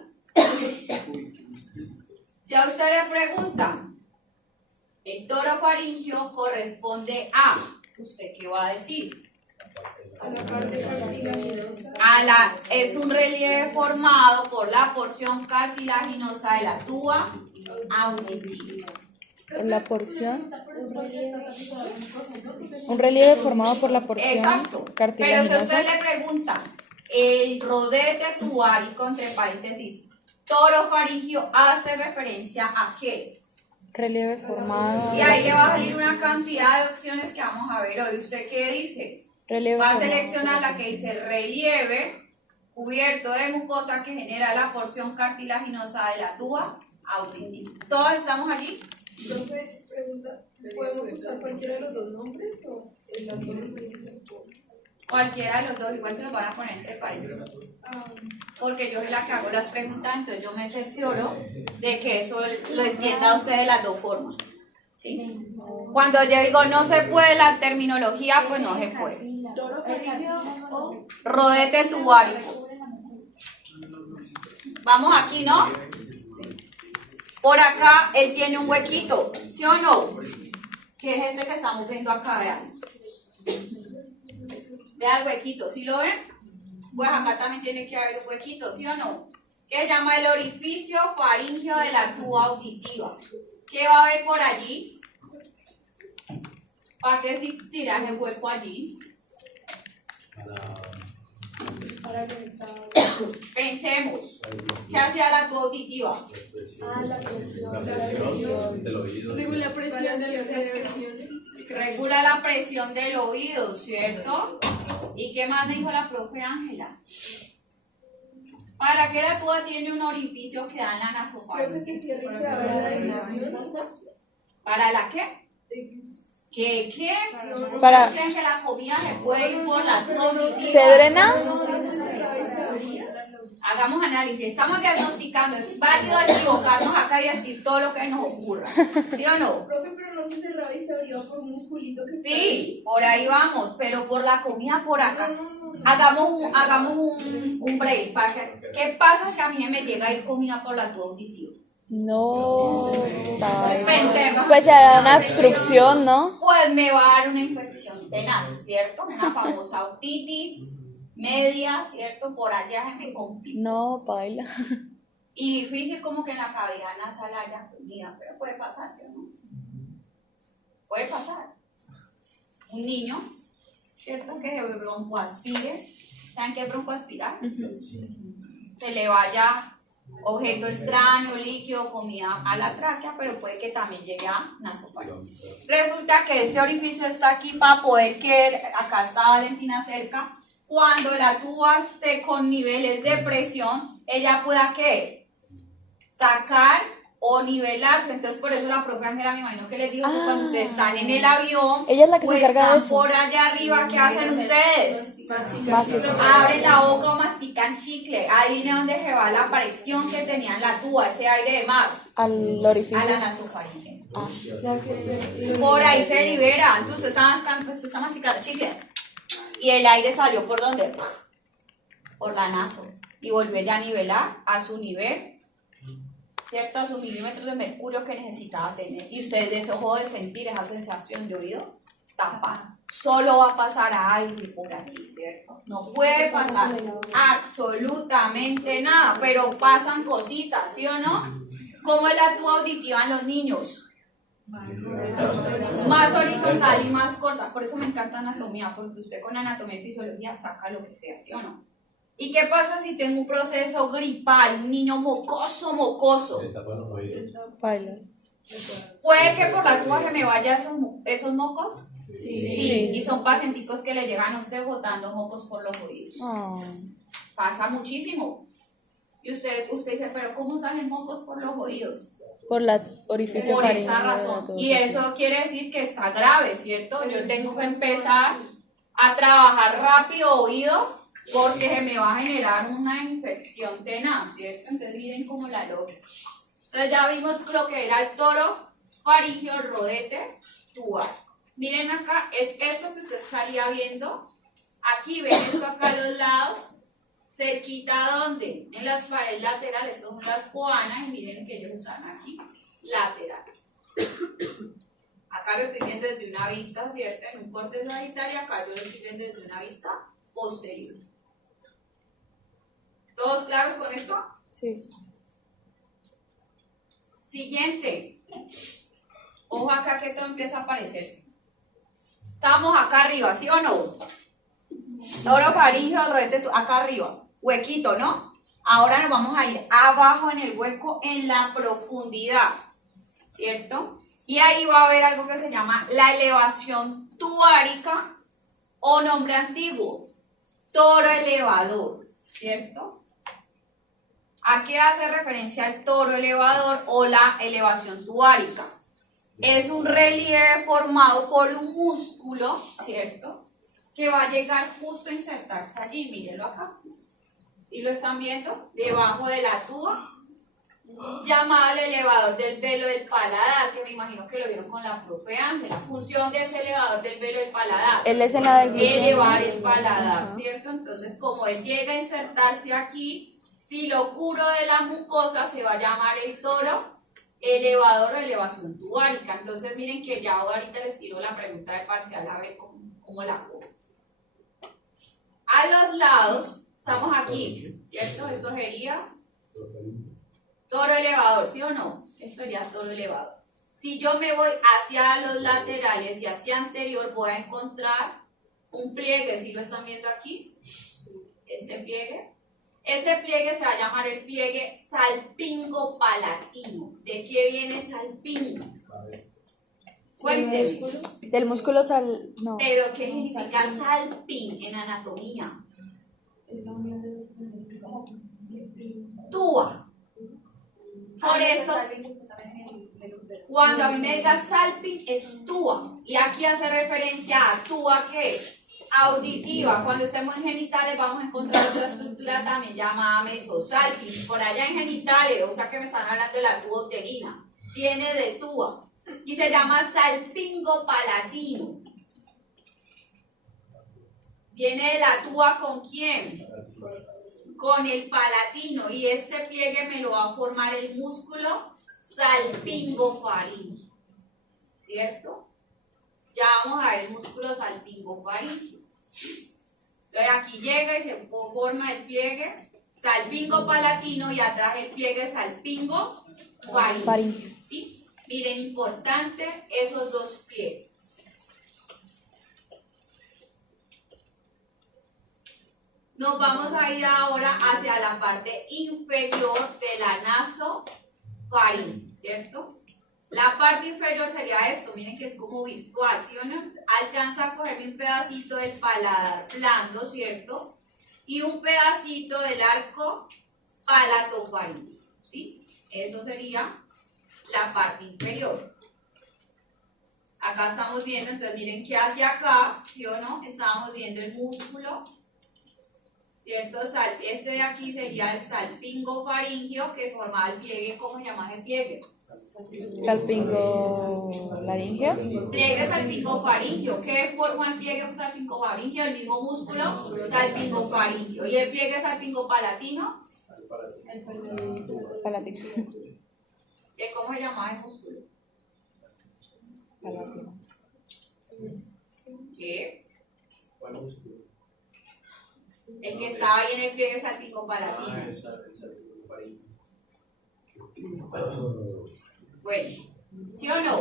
Si a usted le preguntan, el torofaringio corresponde a, ¿usted qué va a decir? A la parte cartilaginosa. Es un relieve formado por la porción cartilaginosa de la tuba auditiva. La porción. Un relieve formado por la porción Exacto. Pero si a cartilaginosa. usted le pregunta, el rodete tubárico, entre paréntesis, torofaringio, hace referencia a qué? Relieve formado. Y ahí le va a salir una cantidad de opciones que vamos a ver hoy. ¿Usted qué dice? Relieve Va a formado. seleccionar la que dice relieve cubierto de mucosa que genera la porción cartilaginosa de la tuba auditiva. ¿Todos estamos allí? Profe, pregunta, ¿podemos usar cualquiera de los dos nombres o es la Cualquiera de los dos, igual se los van a poner entre paréntesis. Porque yo soy la que hago las preguntas, entonces yo me cercioro de que eso lo entienda usted de las dos formas. ¿Sí? Cuando yo digo no se puede la terminología, pues no se puede. torofaringio o Rodete tubario. Vamos aquí, ¿no? Por acá él tiene un huequito, ¿sí o no? Que es este que estamos viendo acá, vean. Vean el huequito, ¿sí lo ven? Pues acá también tiene que haber un huequito, ¿sí o no? Que se llama el orificio faríngeo de la tuba auditiva. ¿Qué va a haber por allí? ¿Para qué existirá ese hueco allí? Pensemos. ¿Qué hacía la tuba auditiva? la presión del oído. regula presión de las expresiones. Regula la presión del oído, ¿cierto? ¿Y qué más dijo la profe Ángela? ¿Para qué la tuba tiene un orificio que da en la Creo que nasofaringe? se cierra y se abre la dilución. ¿Para la qué? ¿Qué? Para- ¿Ustedes creen que la comida se puede ir por la tuba auditiva? ¿Se drena? Hagamos análisis, estamos diagnosticando, es válido equivocarnos acá y decir todo lo que nos ocurra, ¿sí o no? Profe, pero no se cerraba y se abrió por un musculito que está Sí, por ahí vamos, pero por la comida por acá. ahí. No. Hagamos un break. ¿Qué pasa si a mí me llega a ir comida por la tuba auditiva? No. Pensemos. Pues se da una obstrucción, ¿no? Pues me va a dar una infección tenaz, ¿cierto? Una famosa otitis media, ¿cierto? Por allá se me complica. No, baila. Y difícil como que en la cavidad nasal haya comida, pero puede pasar, ¿sí o no? Puede pasar. Un niño, ¿cierto? Que se broncoaspire. ¿Saben qué es broncoaspirar? Se le vaya objeto extraño, líquido, comida a la tráquea, pero puede que también llegue a nasofaringe. Resulta que este orificio está aquí para poder que, acá está Valentina cerca, cuando la tuba esté con niveles de presión, ella pueda, ¿qué? Sacar o nivelarse. Entonces, por eso la profe Ángela, me imagino que les dijo que cuando ustedes están en el avión, Ella es la que se pues encarga de están eso. por allá arriba, ¿qué hacen ustedes? Masticar. Abren la boca o mastican chicle. Ahí viene donde se va la presión que tenía en la tuba, ese aire de más, Al a la orificio. nasofaringe. Ah. Por ahí se libera. Entonces usted está masticando chicle. Y el aire salió por dónde? Por la naso. Y volvió ya a nivelar a su nivel, ¿cierto? A sus milímetros de mercurio que necesitaba tener. Y usted dejó de sentir esa sensación de oído tapada. Solo va a pasar a aire por aquí, ¿cierto? No puede pasar absolutamente nada, pero pasan cositas, ¿sí o no? ¿Cómo es la tuba auditiva en los niños? Más horizontal y más corta. Por eso me encanta anatomía, porque usted con anatomía y fisiología saca lo que sea, ¿sí o no? ¿Y qué pasa si tengo un proceso gripal, un niño mocoso? Baila. ¿Puede que por la tuba se me vaya esos mocos? Sí. Y son pacienticos que le llegan a usted botando mocos por los oídos. Oh. Pasa muchísimo. Y usted dice, pero ¿cómo salen mocos por los oídos? Por la orificio Por faríngeo esta de la razón. tuba Y auditiva. eso quiere decir que está grave, ¿cierto? Yo tengo que empezar a trabajar rápido oído porque se me va a generar una infección tenaz, ¿cierto? Entonces miren cómo la lógica. Entonces ya vimos lo que era el toro faríngeo, rodete, tubar. Miren acá, es eso que usted estaría viendo. Aquí ven esto acá a los lados, cerquita donde, en las paredes laterales, son las coanas y miren que ellos están aquí, laterales. Acá lo estoy viendo desde una vista, ¿cierto? En un corte sagitario, acá yo lo estoy viendo desde una vista posterior. ¿Todos claros con esto? Sí. Siguiente. Ojo acá que todo empieza a aparecerse. Estamos acá arriba, ¿sí o no? Toro faríngeo, rodete, acá arriba. Huequito, ¿no? Ahora nos vamos a ir abajo en el hueco, en la profundidad, ¿cierto? Y ahí va a haber algo que se llama la elevación tubárica o nombre antiguo, toro elevador, ¿cierto? ¿A qué hace referencia el toro elevador o la elevación tubárica? Es un relieve formado por un músculo, ¿cierto? Que va a llegar justo a insertarse allí, mírenlo acá. ¿Sí lo están viendo? Debajo de la tuba, llamado el elevador del velo del paladar, que me imagino que lo vieron con la profe Ángela. Función de ese elevador del velo del paladar. Él es en la deglución. Elevar el paladar, ¿cierto? Entonces, como él llega a insertarse aquí, si lo curo de la mucosa, se va a llamar el toro elevador o elevación tubárica. Entonces, miren que ya ahorita les tiro la pregunta de parcial a ver cómo la hago. A los lados, estamos aquí, ¿cierto? Esto sería toro elevador, ¿sí o no? Esto sería toro elevador. Si yo me voy hacia los laterales y hacia anterior, voy a encontrar un pliegue, ¿sí lo están viendo aquí? Este pliegue. Ese pliegue se va a llamar el pliegue salpingo palatino. ¿De qué viene salpingo? Cuéntenme. Del músculo sal... No. ¿Pero qué significa salpín en anatomía? Tuba. Por eso, cuando a mí me diga salping es tuba. Y aquí hace referencia a tuba que es auditiva. Cuando estemos en genitales vamos a encontrar otra estructura también llamada mesosalping. Por allá en genitales, o sea que me están hablando de la tuba uterina. Viene de tuba. Y se llama salpingo palatino. ¿Viene de la tuba con quién? Con el palatino. Y este pliegue me lo va a formar el músculo salpingofaríngeo. ¿Cierto? Ya vamos a ver el músculo salpingofaríngeo. Entonces aquí llega y se forma el pliegue salpingopalatino y atrás el pliegue salpingofaríngeo. ¿Sí? Miren, importante esos dos pliegues. Nos vamos a ir ahora hacia la parte inferior de la nasofaringe, ¿cierto? La parte inferior sería esto, miren que es como virtual, ¿sí o no? Alcanza a cogerme un pedacito del paladar blando, ¿cierto? Y un pedacito del arco palatofaríngeo, ¿sí? Eso sería la parte inferior. Acá estamos viendo, entonces miren que hacia acá, ¿sí o no? Estábamos viendo el músculo, ¿cierto? Este de aquí sería el salpingofaríngeo que formaba el pliegue. ¿Cómo se llama ese pliegue? Salpingolaringeo. Pliegue salpingofaríngeo. ¿Qué forma el pliegue salpingofaríngeo? El mismo músculo salpingofaríngeo. ¿Y el pliegue salpingopalatino? Palatino. ¿Cómo se llama el músculo? Palatino. ¿Qué? ¿Cuál músculo? El que estaba ahí en el pliegue salpingopalatino. Bueno, ¿sí o no?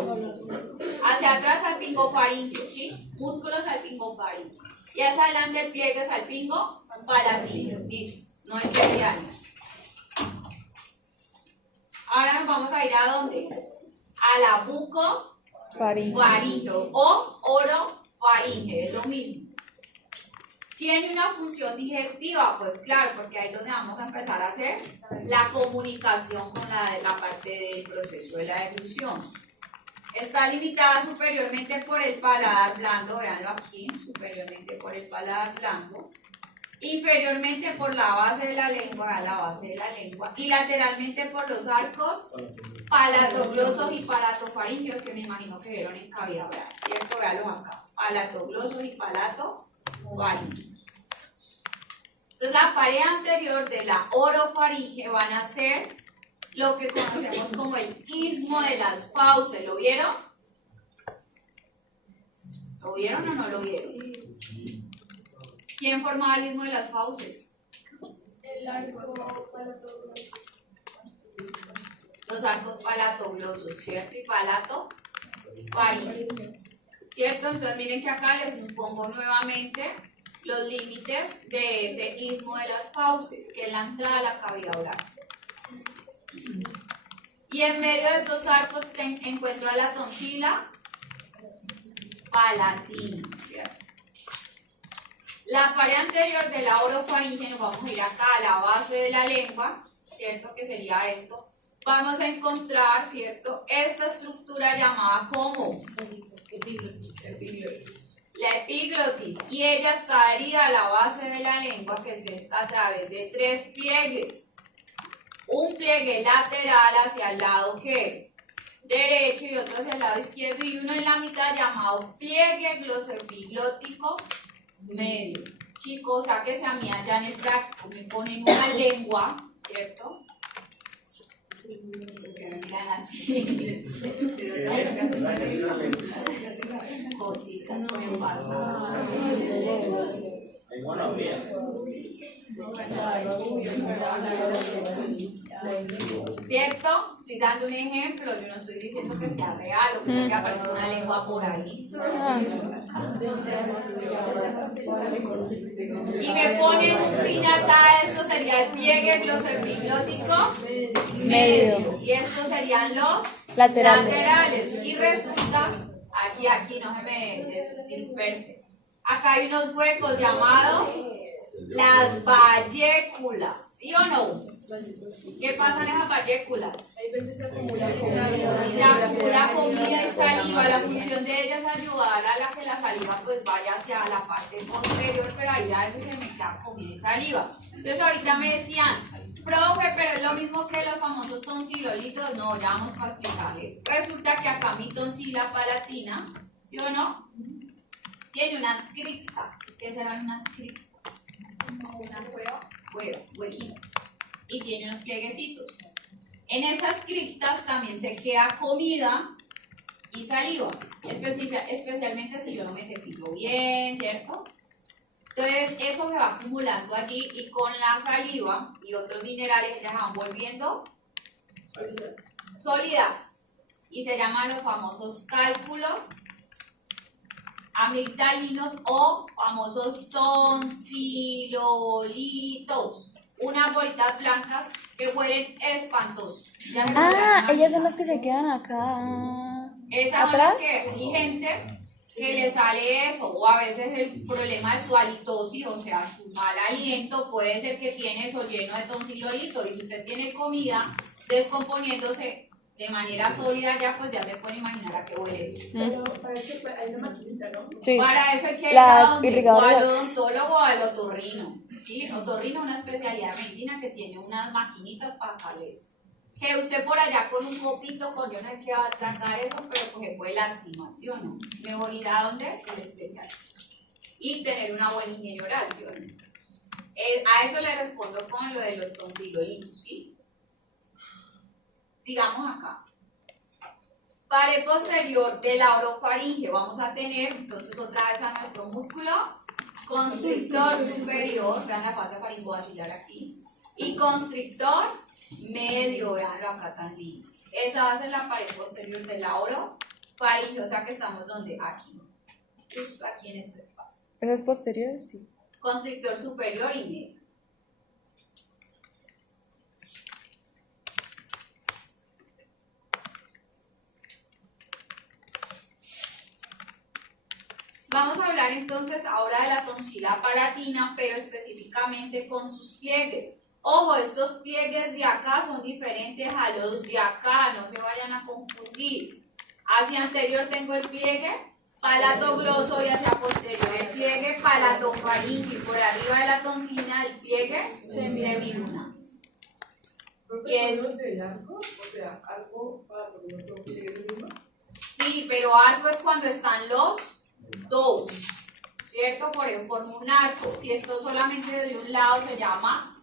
Hacia atrás salpingofaríngeo, ¿sí? Músculo salpingofaríngeo. Y hacia adelante el pliegue salpingopalatino. Listo, no hay años. Ahora nos vamos a ir ¿a dónde? A la bucofaríngeo o orofaringe, es lo mismo. ¿Tiene una función digestiva? Pues claro, porque ahí es donde vamos a empezar a hacer la comunicación con la parte del proceso de la deglución. Está limitada superiormente por el paladar blando, véanlo aquí, superiormente por el paladar blando, inferiormente por la base de la lengua, vean la base de la lengua, y lateralmente por los arcos palatoglosos y palatofaríngeos, que me imagino que vieron en cavidad oral, ¿cierto? Véanlos acá, palatoglosos y palatofaríngeos. Entonces la pared anterior de la orofaringe van a ser lo que conocemos como el istmo de las fauces. ¿Lo vieron? ¿Lo vieron o no lo vieron? ¿Quién formaba el istmo de las fauces? El arco palatogloso. Los arcos palatoglosos, ¿cierto? Y palatofaringe, ¿cierto? Entonces miren que acá les pongo nuevamente los límites de ese istmo de las fauces, que es la entrada a la cavidad oral. Y en medio de esos arcos encuentro a la tonsila palatina, ¿cierto? La pared anterior de la orofaringe, nos vamos a ir acá a la base de la lengua, ¿cierto? Que sería esto. Vamos a encontrar, ¿cierto? Esta estructura llamada como la epiglotis, y ella está adherida a la base de la lengua, que es esta, a través de 3 pliegues. Un pliegue lateral hacia el lado que derecho y otro hacia el lado izquierdo, y uno en la mitad llamado pliegue glosoepiglótico medio. Chicos, sáquese a mí allá en el práctico, me ponen una lengua, ¿cierto? Porque me miran así. Cositas pueden pasar. ¿Cierto? Estoy dando un ejemplo, yo no estoy diciendo que sea real o que aparezca una lengua por ahí. Y me ponen un pin acá, esto sería el pliegue glosoepiglótico medio. Y estos serían los laterales. Y resulta, aquí no se me disperse. Acá hay unos huecos llamados las valléculas, ¿sí o no? ¿Qué pasa en esas valléculas? Hay veces se acumula Se acumula comida y saliva. La función de ellas es ayudar a que la saliva pues vaya hacia la parte posterior, pero ahí a veces se me queda comida y saliva. Entonces ahorita me decían, profe, pero es lo mismo que los famosos tonsilolitos. No, ya vamos para explicarles. Resulta que acá mi tonsila palatina, ¿sí o no? Tiene unas criptas. ¿Qué serán unas criptas? Una huequitos. Y tiene unos plieguecitos. En esas criptas también se queda comida y saliva, especialmente si yo no me cepillo bien, ¿cierto? Entonces eso se va acumulando allí, y con la saliva y otros minerales ya se van volviendo sólidas, y se llaman los famosos cálculos amigdalinos o famosos tonsilolitos, unas bolitas blancas que huelen espantoso. Ellas son las que se quedan acá. Esas son las que hay gente que le sale eso, o a veces el problema de su halitosis, o sea, su mal aliento, puede ser que tiene eso lleno de tonsilolito, y si usted tiene comida descomponiéndose de manera sólida, ya pues ya se puede imaginar a qué huele eso. Pero para eso hay una maquinita, ¿no? Sí. Para eso hay que ir La a donde, o irrigadora. al odontólogo o al otorrino. ¿Sí? Otorrino es una especialidad de medicina que tiene unas maquinitas para sacarle eso. Que usted por allá con un copito, con yo no sé qué va a sacar eso, pero pues se puede lastimar, ¿sí o no? Mejor ir a donde el especialista. Y tener una buena higiene oral, ¿sí o no? A eso le respondo con lo de los tonsilolitos, ¿sí? Sigamos acá. Pared posterior de la orofaringe vamos a tener, entonces otra vez a nuestro músculo constrictor superior, vean la fascia faringobacilar aquí, y constrictor medio, veanlo acá tan lindo. Esa va a ser la pared posterior de la orofaringe, o sea que estamos donde, aquí, justo aquí en este espacio. ¿Eso es posterior? Sí. Constrictor superior y medio. Vamos a hablar entonces ahora de la tonsila palatina, pero específicamente con sus pliegues. Ojo, estos pliegues de acá son diferentes a los de acá, no se vayan a confundir. Hacia anterior tengo el pliegue palatogloso y hacia posterior el pliegue palatofaríngeo. Y por arriba de la tonsina el pliegue semiduna. Y es... del arco, o sea, arco para los dos pliegues de lima. Sí, pero arco es cuando están los dos, ¿cierto? Forma un arco. Si esto solamente de un lado se llama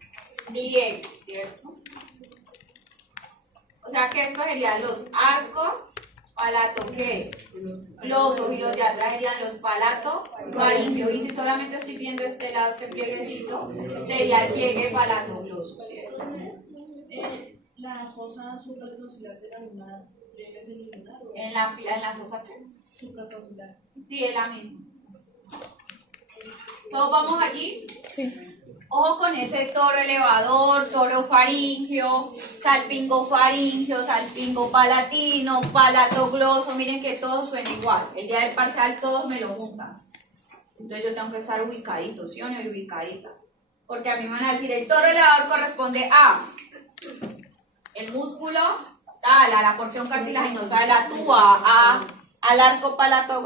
pliegue, ¿cierto? O sea que estos serían los arcos palatoglosos y los de atrás serían los palatofaríngeos. Y si solamente estoy viendo este lado, este plieguecito, sería el pliegue palatogloso, ¿cierto? La fosa supratonsilar será una pliegue semilunar o En la fosa ¿qué? supratonsilar. Sí, es la misma. ¿Todos vamos allí? Sí. Ojo con ese toro elevador, toro faríngeo, salpingo faríngeo, salpingo palatino, palatogloso. Miren que todo suena igual. El día del parcial todos me lo juntan. Entonces yo tengo que estar ubicadito, ¿sí o no? Ubicadita. Porque a mí me van a decir, el toro elevador corresponde a el músculo tal, a la porción cartilaginosa de la tuba, al arco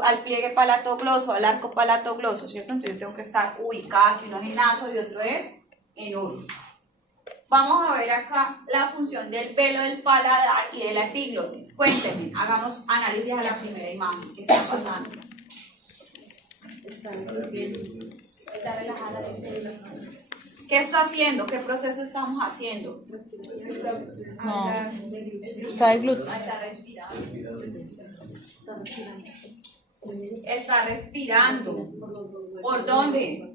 al pliegue palatogloso, al arco palatogloso, ¿cierto? Entonces yo tengo que estar ubicada, uno es en naso y otro es en uno. Vamos a ver acá la función del velo del paladar y de la epiglotis. Cuéntenme, hagamos análisis a la primera imagen. ¿Qué está pasando? Está relajada la célula. ¿Qué está haciendo? ¿Qué proceso estamos haciendo? No. Está el glúteo. Está respirando. ¿Por dónde?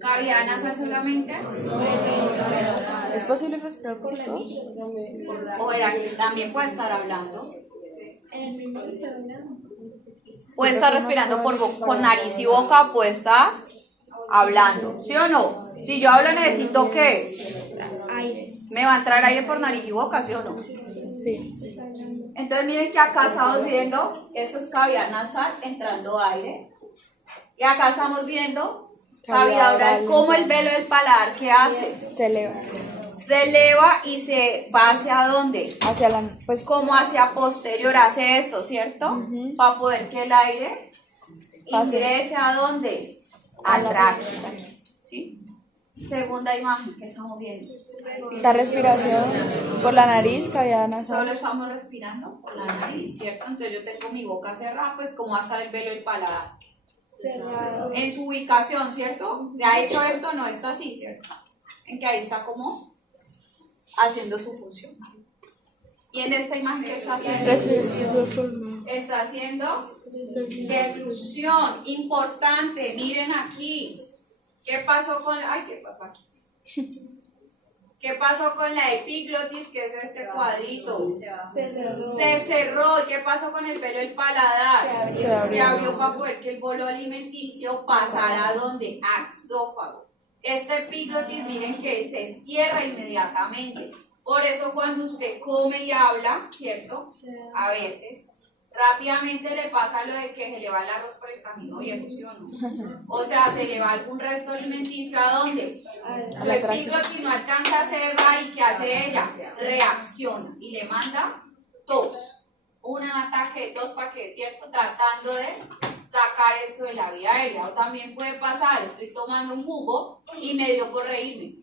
¿Cavidad nasal solamente? ¿Es posible respirar por todo? ¿O también puede estar hablando? En el mismo cerebro. Puede estar respirando con nariz y boca, puede estar hablando, ¿sí o no? Si yo hablo necesito que me va a entrar aire por nariz y boca, ¿sí o no? Sí. Entonces miren que acá estamos viendo, esto es cavidad nasal entrando aire, y acá estamos viendo cavidad oral, como el velo del paladar, ¿qué hace? Se eleva. Se eleva y se va hacia dónde? Hacia la... Pues... Como hacia posterior, hace esto, ¿cierto? Para poder que el aire Pase. ingrese ¿a dónde? Al tráqueo. ¿Sí? Segunda imagen que estamos viendo. La respiración por la nariz, cavidad nasal. Solo estamos respirando por la nariz, ¿cierto? Entonces yo tengo mi boca cerrada, pues como va a estar el velo del paladar. Cerrado. En su ubicación, ¿cierto? Ya hecho esto, no está así, ¿cierto? En que ahí está como haciendo su función. Y en esta imagen que está haciendo, Respiración. está haciendo deglución. Importante, miren aquí. ¿Qué pasó con ¿qué pasó aquí? ¿Qué pasó con la epiglotis, que es este cuadrito? Se cerró. Se cerró. ¿Y qué pasó con el velo del paladar? Se abrió. Para poder que el bolo alimenticio pasara a donde? A exófago. Este epiglotis, miren que se cierra inmediatamente. Por eso cuando usted come y habla, ¿cierto? A veces, rápidamente le pasa lo de que se le va el arroz por el camino viejo, ¿sí o no? O sea, se le va algún resto alimenticio ¿a dónde? La epiglotis no alcanza a cerrar y ¿qué hace ella? Reacciona y le manda tos. Un ataque de tos para que, ¿cierto? Tratando de sacar eso de la vía aérea. O también puede pasar, estoy tomando un jugo y me dio por reírme.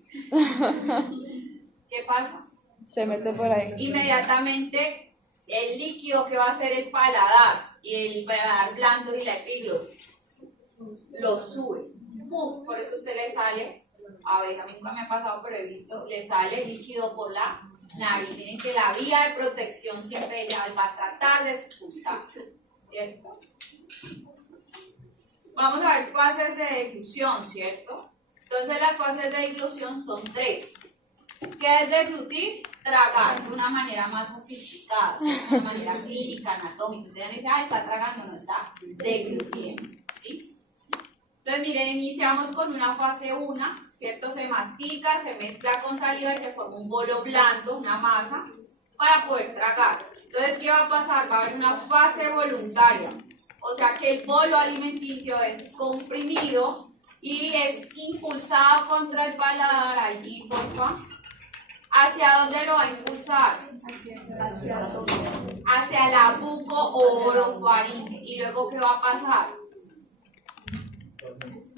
¿Qué pasa? Se mete por ahí. Inmediatamente el líquido que va a ser el paladar y el paladar blando y la epiglotis lo sube. Por eso usted le sale, a ver, a mí nunca me ha pasado, pero he visto, le sale líquido por la nariz. Miren que la vía de protección siempre ella va a tratar de expulsar, ¿cierto? Vamos a ver fases de deglución, ¿cierto? Entonces las fases de deglución son 3. ¿Qué es deglutir? Tragar de una manera más sofisticada, de una manera clínica, anatómica. Usted ya me dice, está tragando, no está deglutiendo, ¿sí? Entonces, miren, iniciamos con una fase 1, ¿cierto? Se mastica, se mezcla con saliva y se forma un bolo blando, una masa, para poder tragar. Entonces, ¿qué va a pasar? Va a haber una fase voluntaria. O sea que el bolo alimenticio es comprimido y es impulsado contra el paladar. Allí, porfa. ¿Hacia dónde lo va a impulsar? Hacia la buco-orofaringe. ¿Y luego qué va a pasar?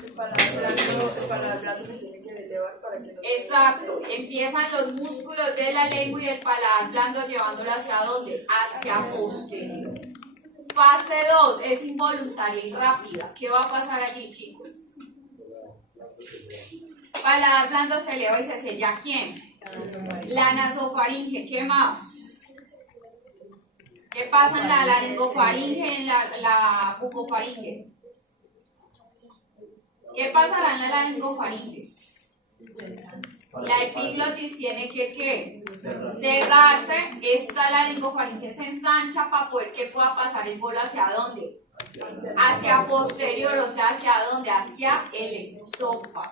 El paladar blando se tiene que elevar para que no se... Exacto. Empiezan los músculos de la lengua y del paladar blando llevándolo ¿hacia dónde? Hacia posterior. Fase 2 es involuntaria y rápida. ¿Qué va a pasar allí, chicos? Paladar blando se eleva y se sella. ¿Quién? La nasofaringe. ¿Qué más? ¿Qué pasa en la laringofaringe, en la bucofaringe? ¿Qué pasará en la laringofaringe? La epiglotis tiene que ¿qué? Cerrarse. Esta laringofaringe se ensancha para poder que pueda pasar el bolo ¿hacia dónde? Hacia posterior, o sea, ¿hacia dónde? Hacia el esófago.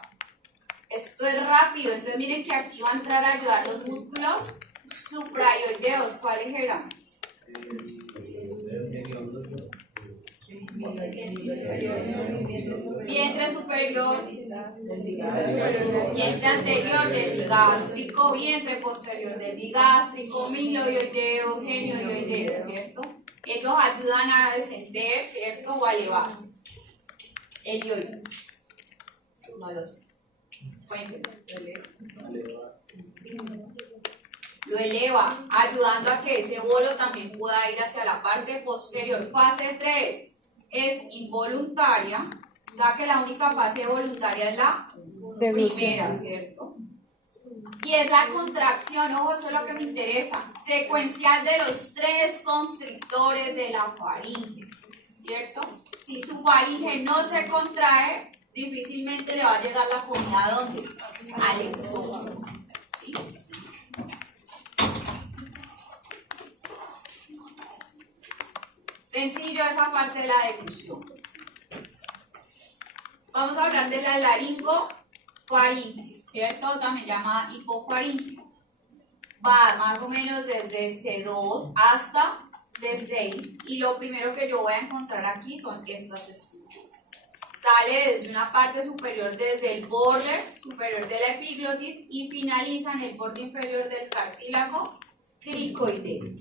Esto es rápido, entonces miren que aquí va a entrar a ayudar los músculos suprayoideos. ¿Cuáles eran? Vientre superior, vientre anterior del digástrico, vientre posterior del digástrico, miloioideo, genioioideo, ¿cierto? Estos ayudan a descender, ¿cierto? O a elevar. Helioides. No lo sé. Cuéntenme. Lo eleva, ayudando a que ese bolo también pueda ir hacia la parte posterior. Fase 3 es involuntaria, ya que la única fase voluntaria es la primera, ¿cierto? Y es la contracción, ojo, eso es lo que me interesa, secuencial de los 3 constrictores de la faringe, ¿cierto? Si su faringe no se contrae, difícilmente le va a llegar la comida ¿a dónde? Al esófago, ¿sí? Sencillo esa parte de la deglución. Vamos a hablar de la laringofaringe, ¿cierto? También llamada hipofaringe. Va más o menos desde C2 hasta C6 y lo primero que yo voy a encontrar aquí son estas estructuras. Sale desde una parte superior, desde el borde superior de la epiglotis y finaliza en el borde inferior del cartílago cricoideo.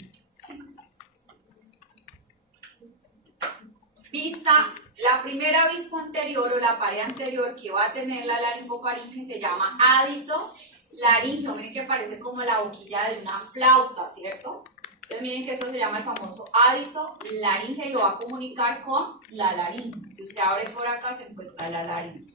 Vista, la primera vista anterior o la pared anterior que va a tener la laringofaringe se llama ádito laringeo. Miren que parece como la boquilla de una flauta, ¿cierto? Entonces miren que eso se llama el famoso ádito laringeo y lo va a comunicar con la laringe. Si usted abre por acá se encuentra la laringe.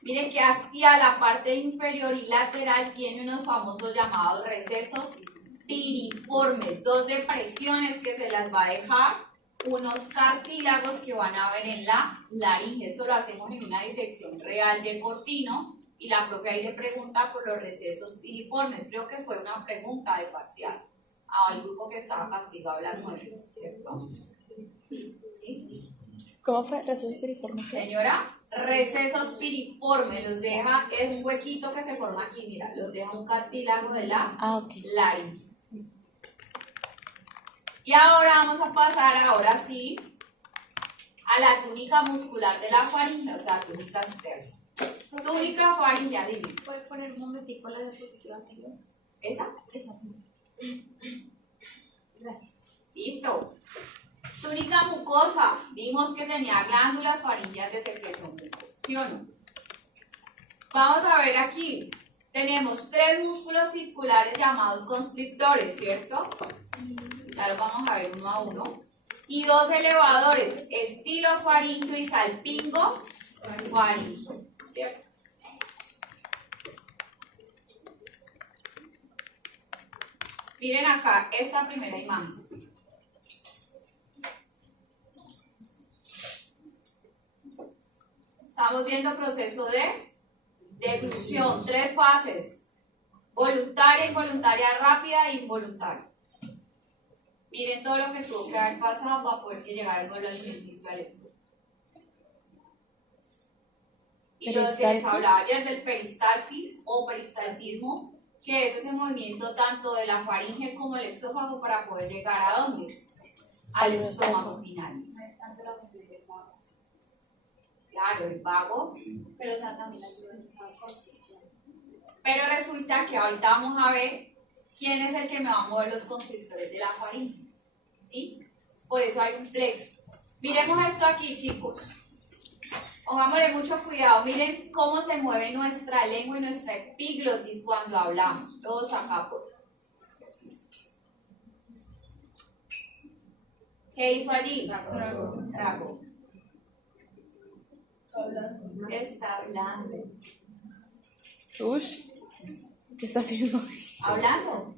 Miren que hacia la parte inferior y lateral tiene unos famosos llamados recesos piriformes, 2 depresiones que se las va a dejar unos cartílagos que van a ver en la laringe. Esto lo hacemos en una disección real de porcino y la propia ahí le pregunta por los recesos piriformes. Creo que fue una pregunta de parcial al grupo que estaba castigado a las 9, ¿cierto? ¿Sí? ¿Cómo fue? ¿Recesos piriformes? Señora, recesos piriformes los deja, es un huequito que se forma aquí, mira, los deja un cartílago de la laringe. Y ahora vamos a pasar, ahora sí, a la túnica muscular de la faringe, o sea, túnica externa. Túnica faringea, dime. ¿Puedes poner un momentico la diapositiva anterior? ¿Esa? Esa. Gracias. Listo. Túnica mucosa. Vimos que tenía glándulas faringeas de secreción mucosa, ¿sí o no? Vamos a ver aquí. Tenemos 3 músculos circulares llamados constrictores, ¿cierto? Ya los vamos a ver uno a uno. Y 2 elevadores, estilofaringeo y salpingofaringeo, ¿cierto? Miren acá esta primera imagen. Estamos viendo proceso de deglución, 3 fases: voluntaria, involuntaria, rápida e involuntaria. Miren todo lo que tuvo que haber pasado para poder llegar el bolo alimenticio al exudo. Y lo que les hablaba ayer del peristaltis o peristaltismo, que es ese movimiento tanto de la faringe como el exófago para poder llegar ¿a dónde? Al estómago final. No es tanto la función del vago. Claro, el vago. Pero o sea, también ayuda en esa construcción. Pero resulta que ahorita vamos a ver quién es el que me va a mover los constrictores de la faringe, ¿sí? Por eso hay un plexo. Miremos esto aquí, chicos. Pongámosle mucho cuidado. Miren cómo se mueve nuestra lengua y nuestra epiglotis cuando hablamos. Todos acá, por favor. ¿Qué hizo allí? Trago. Está hablando. Ush, ¿qué está haciendo? ¿Hablando?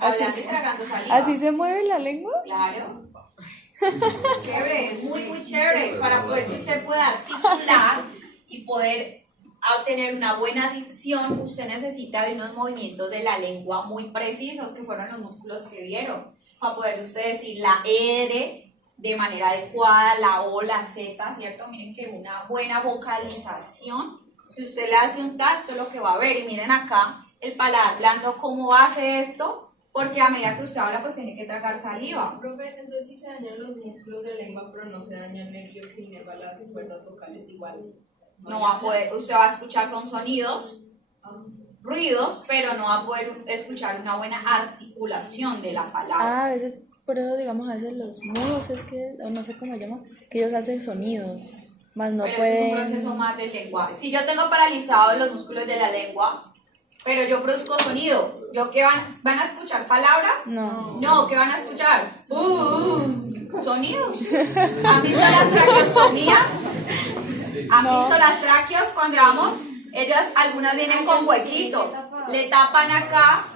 Así Hablando y tragando saliva. ¿Así se mueve la lengua? Claro. Chévere, es muy, muy chévere para poder que usted pueda articular y poder obtener una buena dicción. Usted necesita de unos movimientos de la lengua muy precisos, que fueron los músculos que vieron, para poder usted decir la R de manera adecuada, la O, la Z, ¿cierto? Miren que una buena vocalización, si usted le hace un tacto, es lo que va a ver. Y miren acá el paladar blando, cómo hace esto. Porque a medida que usted habla, pues tiene que tragar saliva. Profe, entonces sí se dañan los músculos de la lengua, pero no se daña el nervio que inerva las cuerdas vocales igual. No va a poder, usted va a escuchar son sonidos, ruidos, pero no va a poder escuchar una buena articulación de la palabra. Ah, a veces, por eso digamos, a veces los mudos, es que, o no sé cómo se llama, que ellos hacen sonidos, más no pero pueden... es un proceso más del lenguaje. Si yo tengo paralizados los músculos de la lengua, pero yo produzco sonido, ¿yo qué van a escuchar? ¿Palabras? No. No, ¿qué van a escuchar? Sonidos. ¿Han visto las traqueostomías? ¿Han visto las traqueos cuando vamos? Ellas, algunas vienen con huequito, le tapan acá,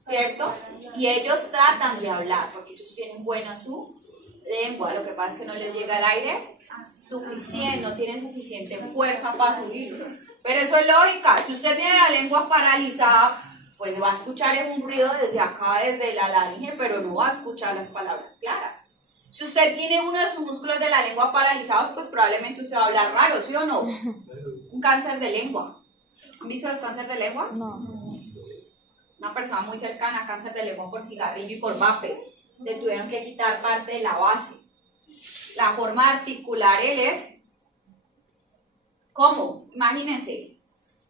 ¿cierto? Y ellos tratan de hablar, porque ellos tienen buena su lengua, lo que pasa es que no les llega el aire suficiente, no tienen suficiente fuerza para subirlo. Pero eso es lógica. Si usted tiene la lengua paralizada, pues va a escuchar un ruido desde acá, desde la laringe, pero no va a escuchar las palabras claras. Si usted tiene uno de sus músculos de la lengua paralizados, pues probablemente usted va a hablar raro, ¿sí o no? Un cáncer de lengua. ¿Han visto los cánceres de lengua? No. Una persona muy cercana a cáncer de lengua por cigarrillo y por vape, le tuvieron que quitar parte de la base. La forma de articular él es... ¿Cómo? Imagínense,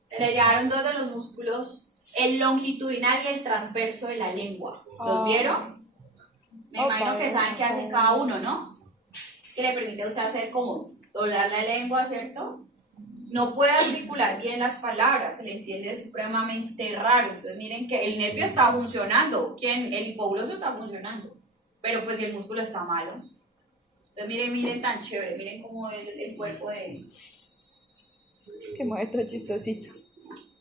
se le llevaron dos de los músculos, el longitudinal y el transverso de la lengua. ¿Los vieron? Me imagino que saben qué hace cada uno, ¿no? Que le permite a usted hacer como doblar la lengua, ¿cierto? No puede articular bien las palabras, se le entiende supremamente raro. Entonces miren que el nervio está funcionando, el hipogloso está funcionando, pero pues si el músculo está malo. Entonces miren tan chévere, miren cómo es el cuerpo de él. Que mueve todo chistosito.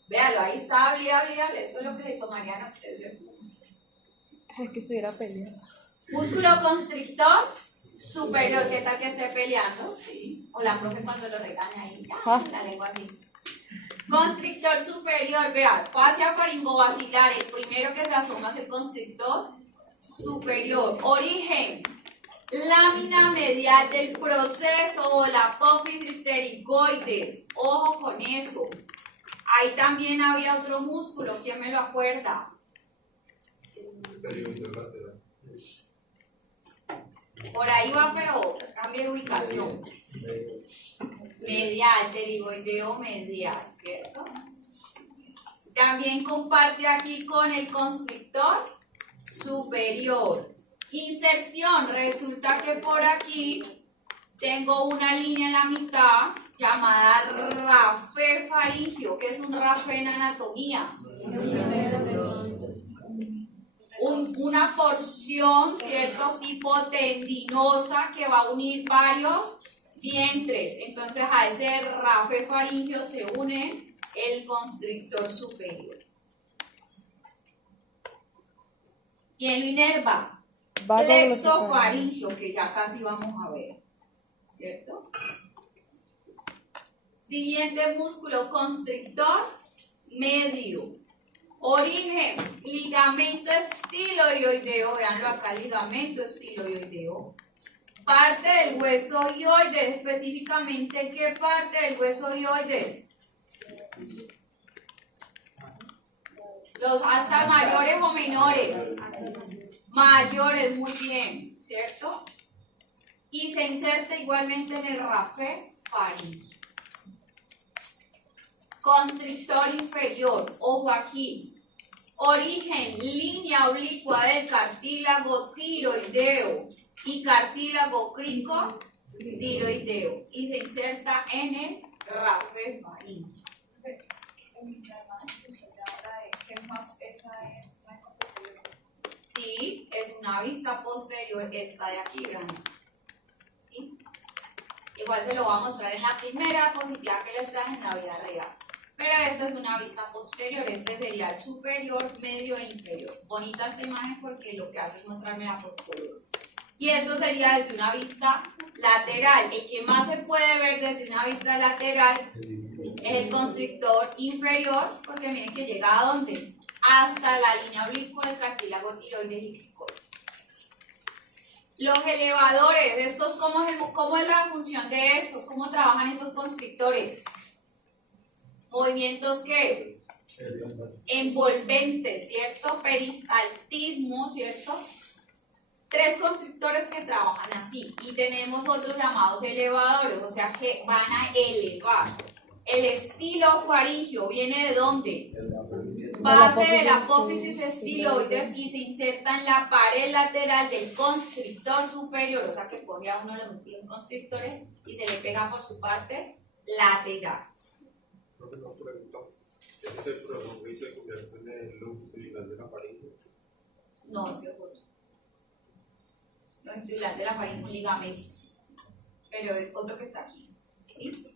Véalo, ahí está, hable. Esto es lo que le tomarían a ustedes. Es que estuviera peleando. Músculo constrictor superior, ¿qué tal que esté peleando? Sí. O la profe cuando lo regaña ahí, la lengua así. Constrictor superior, vea, fascia faringobasilar, el primero que se asoma es el constrictor superior. Origen, lámina medial del proceso o la apófisis pterigoides. Ojo con eso. Ahí también había otro músculo, ¿quién me lo acuerda? Por ahí va, pero cambia de ubicación. Medial, pterigoideo medial, ¿cierto? También comparte aquí con el constrictor superior. Inserción, resulta que por aquí tengo una línea en la mitad llamada rafe faringio. ¿Qué es un rafe en anatomía? Una porción, ¿cierto? Hipotendinosa que va a unir varios vientres. Entonces a ese rafe faringio se une el constrictor superior. ¿Quién lo inerva? Plexofaringio, que ya casi vamos a ver, ¿cierto? Siguiente músculo, constrictor medio. Origen, ligamento estiloioideo, veanlo acá, ligamento estiloioideo. Parte del hueso hioides, específicamente, ¿qué parte del hueso hioides? Los hasta mayores o menores. Mayores, muy bien, ¿cierto? Y se inserta igualmente en el rafe faringio. Constrictor inferior, ojo aquí. Origen, línea oblicua del cartílago tiroideo y cartílago crico tiroideo. Y se inserta en el rafe-faríngeo. Sí, es una vista posterior, esta de aquí, vean. ¿Sí? Igual se lo voy a mostrar en la primera diapositiva que les traje en la vida real. Pero esta es una vista posterior, este sería el superior, medio e inferior. Bonita esta imagen porque lo que hace es mostrarme la por colores. Y esto sería desde una vista lateral. El que más se puede ver desde una vista lateral es el constrictor inferior, porque miren que llega a dónde? Hasta la línea oblicua del cartílago tiroides y cricoides. Los elevadores, estos, ¿cómo es la función de estos? ¿Cómo trabajan estos constrictores? Movimientos que envolventes, ¿cierto? Peristaltismo, ¿cierto? 3 constrictores que trabajan así. Y tenemos otros llamados elevadores, o sea que van a elevar. El estilofaringio viene ¿de dónde? Base de la apófisis estiloides y se inserta en la pared lateral del constrictor superior, o sea que coge a uno de los músculos constrictores y se le pega por su parte lateral. ¿Ese pronombre se convierte en el longitudinal de la faringe? No, es otro. Longitudinal de la faringe es un ligamento, pero es otro que está aquí. ¿Sí?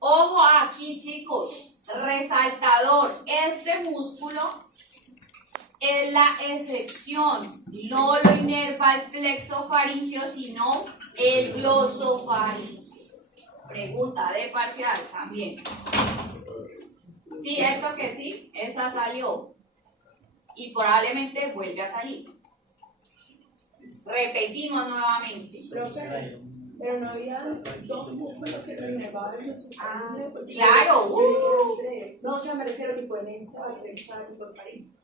Ojo aquí, chicos, resaltador. Este músculo es la excepción. No lo inerva el plexo faríngeo, sino el glosofaríngeo. Pregunta de parcial también. Sí, esto que sí, esa salió. Y probablemente vuelve a salir. Repetimos nuevamente. Profe, pero no había dos músculos que se inervaban los faríngeos. Claro. No, o sea, me refiero tipo en esta sección tipo faríngeo.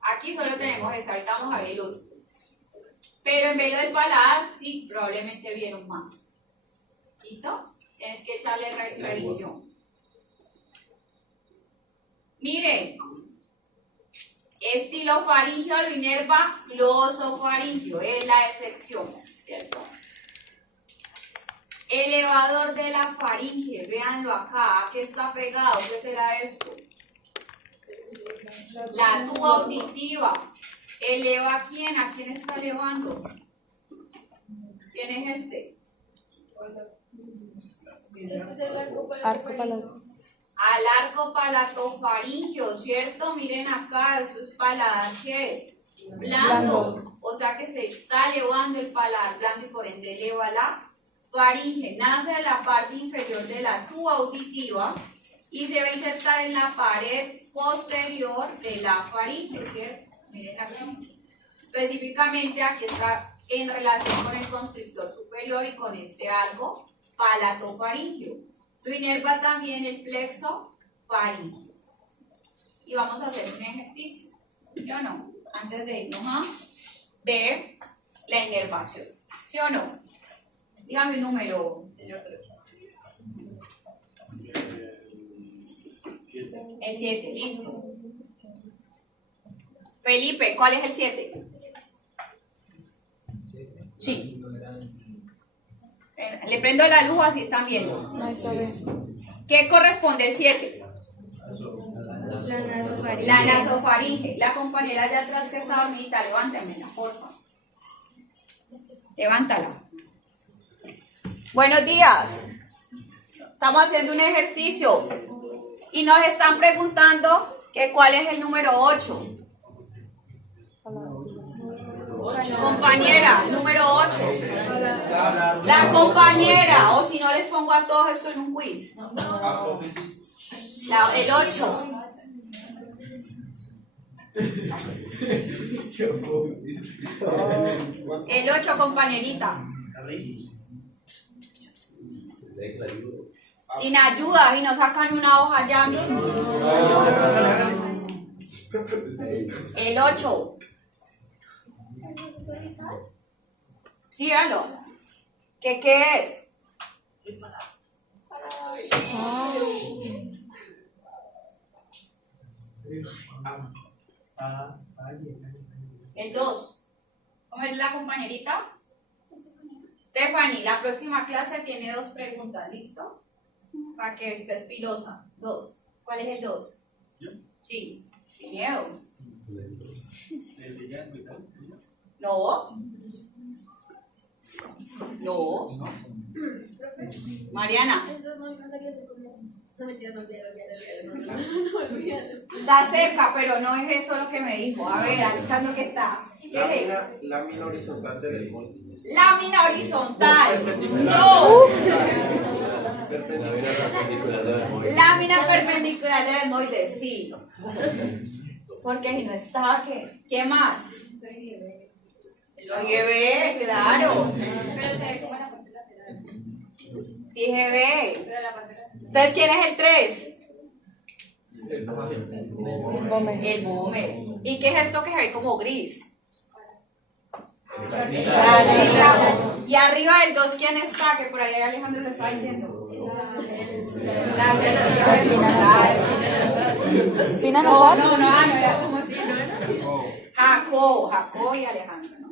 Aquí solo tenemos esa, ahorita vamos a ver el otro. Pero en vez del paladar, sí, probablemente vieron más. ¿Listo? Tienes que echarle revisión. Miren, estilofaringio lo inerva glosofaringio, es la excepción, ¿cierto? Elevador de la faringe, véanlo acá, ¿a qué está pegado? ¿Qué será esto? La tuba auditiva. ¿Eleva a quién? ¿A quién está elevando? ¿Quién es este? Arco palato. Al arco palatofaringio, ¿cierto? Miren acá, esto es paladar, ¿qué? Blando. O sea que se está elevando el paladar blando y por ende eleva la faringe. Nace de la parte inferior de la tuba auditiva y se va a insertar en la pared posterior de la faringe, ¿cierto? Miren aquí. Específicamente aquí está en relación con el constrictor superior y con este arco palatofaringio. Lo inerva también el plexo faríngeo. Y vamos a hacer un ejercicio, ¿sí o no? Antes de irnos a ver la inervación, ¿sí o no? Dígame un número, señor Trocha. El 7, listo. Felipe, ¿cuál es el 7? Sí. Le prendo la luz así están viendo. No, eso es. ¿Qué corresponde el 7? La nasofaringe. nasofaringe. La compañera de atrás que está dormida, levántemela, porfa. Levántala. Buenos días. Estamos haciendo un ejercicio y nos están preguntando que cuál es el número 8. Compañera, número 8. La compañera, o si no les pongo a todos esto en un quiz. El 8. El 8, compañerita. Sin ayuda, y nos sacan una hoja ya, miren. El 8. Sí, véanlo. ¿Qué es? El 2. ¿Cómo es la compañerita? Stephanie, la próxima clase tiene 2 preguntas, ¿listo? Para que estés pilosa. 2. ¿Cuál es el 2? Sí, sin miedo. No. No. Mariana. Está cerca, pero no es eso lo que me dijo. A ver, Alexandro, ¿qué está? ¿Qué es? Lámina horizontal del molde. Lámina horizontal. No. Lámina perpendicular del etmoide, sí. Porque si no estaba, ¿qué más? Soy GB, claro. Pero se ve como la parte lateral. Sí, GB. Pero la parte lateral. Entonces, ¿quién es el 3? Come. El boomer. ¿Y qué es esto que se ve como gris? Y arriba del 2, ¿quién está? Que por ahí Alejandro lo está diciendo. Espina No, nasal. no, era como si. Jacob y Alejandro, ¿no?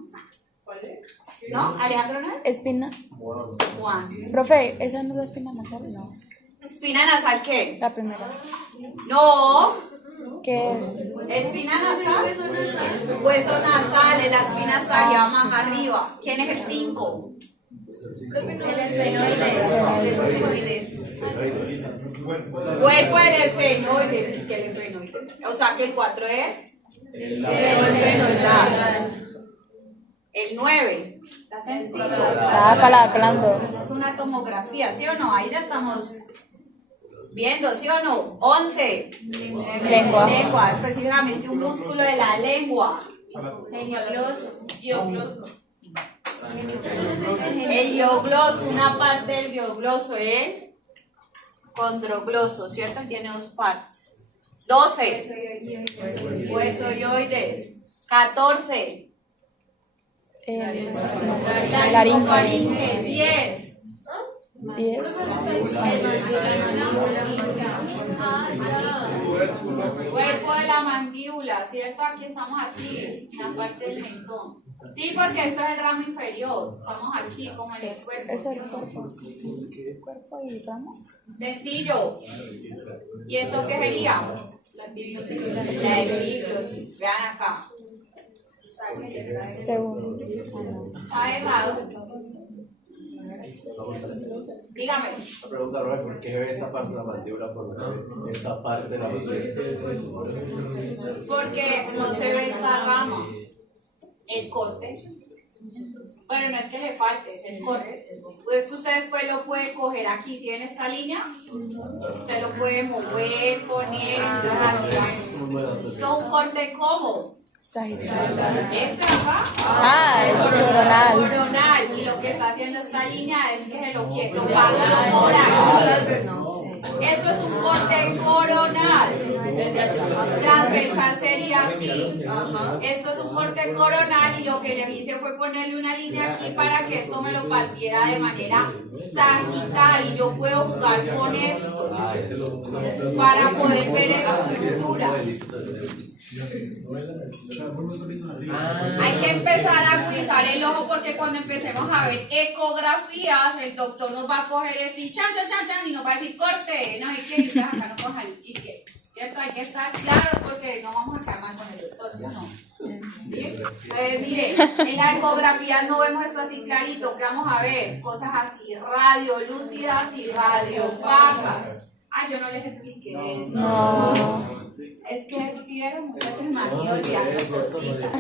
¿Cuál es? ¿No? ¿Alejandro no es? Espina. Juan. Profe, ¿esa no es la espina nasal? No. ¿Espina nasal qué? La primera. No. ¿Qué es? ¿Espina nasal? Hueso nasal, la espina estaría más arriba. ¿Quién es el 5? El esfenoides. Cuerpo del esfenoides. ¿Qué es el esfenoide? O sea que el 4 es el esfenoidal. El 9. Está sencillo. Hablando. Es una tomografía, ¿sí o no? Ahí ya estamos viendo, ¿sí o no? 11. Lengua. Lengua, específicamente un músculo de la lengua. El glogloso, una parte del glogloso, ¿eh? Condrogloso, ¿cierto? Tiene 2 partes. 12. Huesoioides. 14. Laringe. 10. 10. Cuerpo de la mandíbula, ¿cierto? Aquí estamos aquí, en la parte del mentón. Sí, porque esto es el ramo inferior. Estamos aquí, como en el cuerpo. Eso es el cuerpo. Cuerpo y ramo. Sencillo. ¿Y esto qué sería? La epiglotis. Vean acá. Segundo. Está errado. Dígame. La pregunta, Roy, ¿por qué ve esta parte de la mandíbula? Esta parte de la mandíbula. Porque no se ve esta rama. El corte. Bueno, no es que le falte, es el corte. Pues usted después lo puede coger aquí, si ven esta línea, usted lo puede mover, poner, entonces así va. Esto es un corte cómodo. Sagital. Este acá. El coronal. Coronal. Y lo que está haciendo esta línea es que se lo pasa por aquí. Esto es un corte coronal. Transversal sería así. Esto es un corte coronal y lo que le hice fue ponerle una línea aquí para que esto me lo partiera de manera sagital y yo puedo jugar con esto para poder ver estructuras. Hay que empezar a agudizar el ojo porque cuando empecemos a ver ecografías, el doctor nos va a coger esto y chan, y nos va a decir corte, no hay que ir acá, no coja el isque, ¿cierto? Hay que estar claros porque no vamos a quedar mal con el doctor, ¿sí o no? ¿Sí? Entonces, mire, en la ecografía no vemos esto así clarito, ¿qué vamos a ver? Cosas así, radiolúcidas y radiopacas. Ah, yo no les expliqué eso. No. Es que si vieron muchachos me han ido olvidando cositas.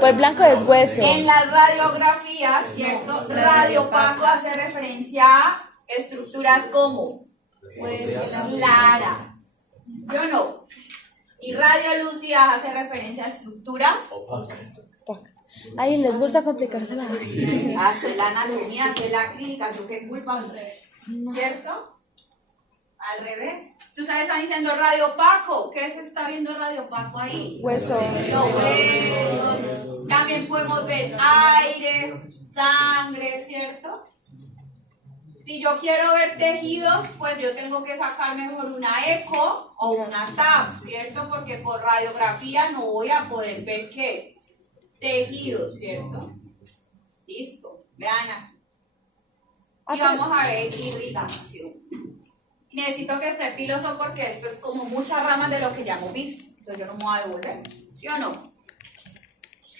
Pues blanco es hueso. En las radiografías, ¿cierto? Radiopaco hace referencia a estructuras como claras, ¿sí o no? Y radiolúcidas hace referencia a estructuras. Ay, les gusta complicarse la vida. Hace la anatomía, hace la clínica, yo qué culpa, ¿cierto? Al revés. Tú sabes, están diciendo radiopaco. ¿Qué se está viendo radiopaco ahí? Hueso. Los huesos. También podemos ver aire, sangre, ¿cierto? Si yo quiero ver tejidos, pues yo tengo que sacar mejor una eco o una TAP, ¿cierto? Porque por radiografía no voy a poder ver qué tejidos, ¿cierto? Listo, vean aquí. Y vamos a ver irrigación. Necesito que esté piloso porque esto es como muchas ramas de lo que ya hemos visto. Entonces yo no me voy a devolver, ¿sí o no?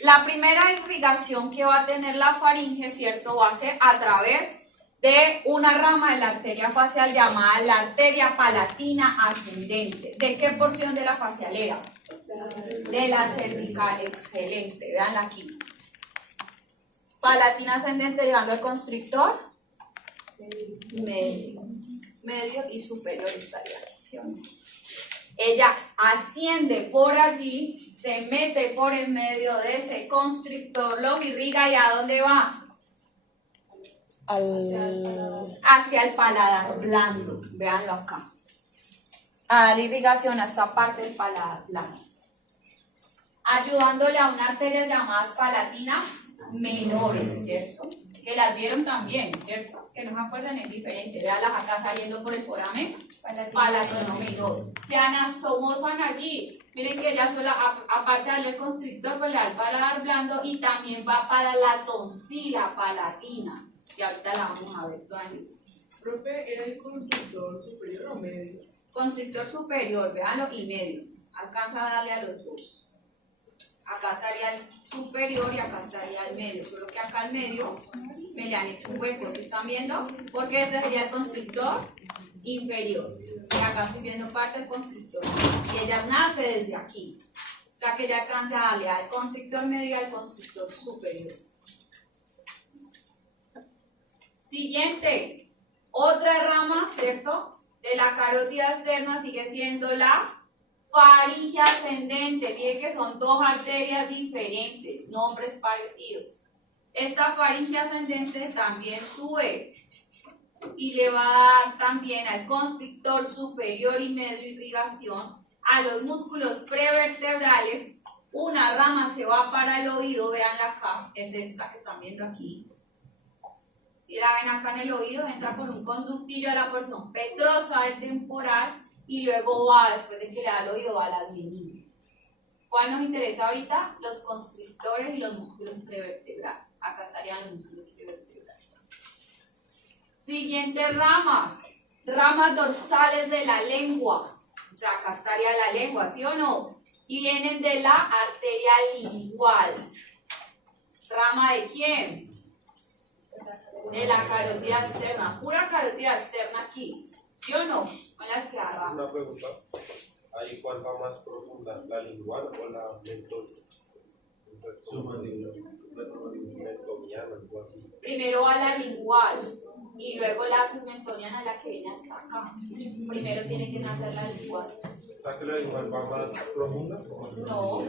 La primera irrigación que va a tener la faringe, ¿cierto? Va a ser a través de una rama de la arteria facial llamada la arteria palatina ascendente. ¿De qué porción de la facialera? De la cervical, excelente, véanla aquí. Palatina ascendente llegando al constrictor medio y superior estaría aquí, ¿sí o no? Ella asciende por allí, se mete por el medio de ese constrictor, lo irriga y ¿a dónde va? Hacia el paladar blando, véanlo acá. A dar irrigación a esta parte del paladar blando, ayudándole a unas arterias llamadas palatinas menores, ¿cierto? Que las vieron también, ¿cierto? Que no se acuerdan, es diferente. Véanlas acá saliendo por el foramen palatino menor. Se anastomosan allí. Miren que ella sola, aparte de darle el constrictor, pues le da el paladar blando y también va para la tonsila palatina. Y ahorita la vamos a ver toda. Profe, ¿era el constrictor superior o medio? Constrictor superior, véanlo, y medio. Alcanza a darle a los dos. Acá estaría el superior y acá estaría el medio. Solo que acá al medio me le han hecho un hueco. ¿Sí están viendo? Porque ese sería el constrictor inferior. Y acá estoy viendo parte del constrictor. Y ella nace desde aquí. O sea que ella alcanza a darle al constrictor medio y al constrictor superior. Siguiente, otra rama, ¿cierto? De la carótida externa sigue siendo la faringe ascendente. Miren que son dos arterias diferentes, nombres parecidos. Esta faringe ascendente también sube y le va a dar también al constrictor superior y medio irrigación, a los músculos prevertebrales. Una rama se va para el oído, veanla acá, es esta que están viendo aquí. Si la ven acá en el oído, entra por un conductillo a la porción petrosa del temporal y luego va, después de que le da el oído, va a las meninges. ¿Cuál nos interesa ahorita? Los constrictores y los músculos prevertebrales. Acá estarían los músculos prevertebrales. Siguientes ramas. Ramas dorsales de la lengua. O sea, acá estaría la lengua, ¿sí o no? Y vienen de la arteria lingual. ¿Rama de quién? De la carótida externa, pura carótida externa aquí, ¿sí o no? Con las que agarramos. Una pregunta, ¿ahí cuál va más profunda, la lingual o la mentoniana, algo así? Primero va la lingual y luego la submentoniana, la que viene hasta acá. Primero tiene que nacer la lingual. ¿Está que la lingual va más profunda? No,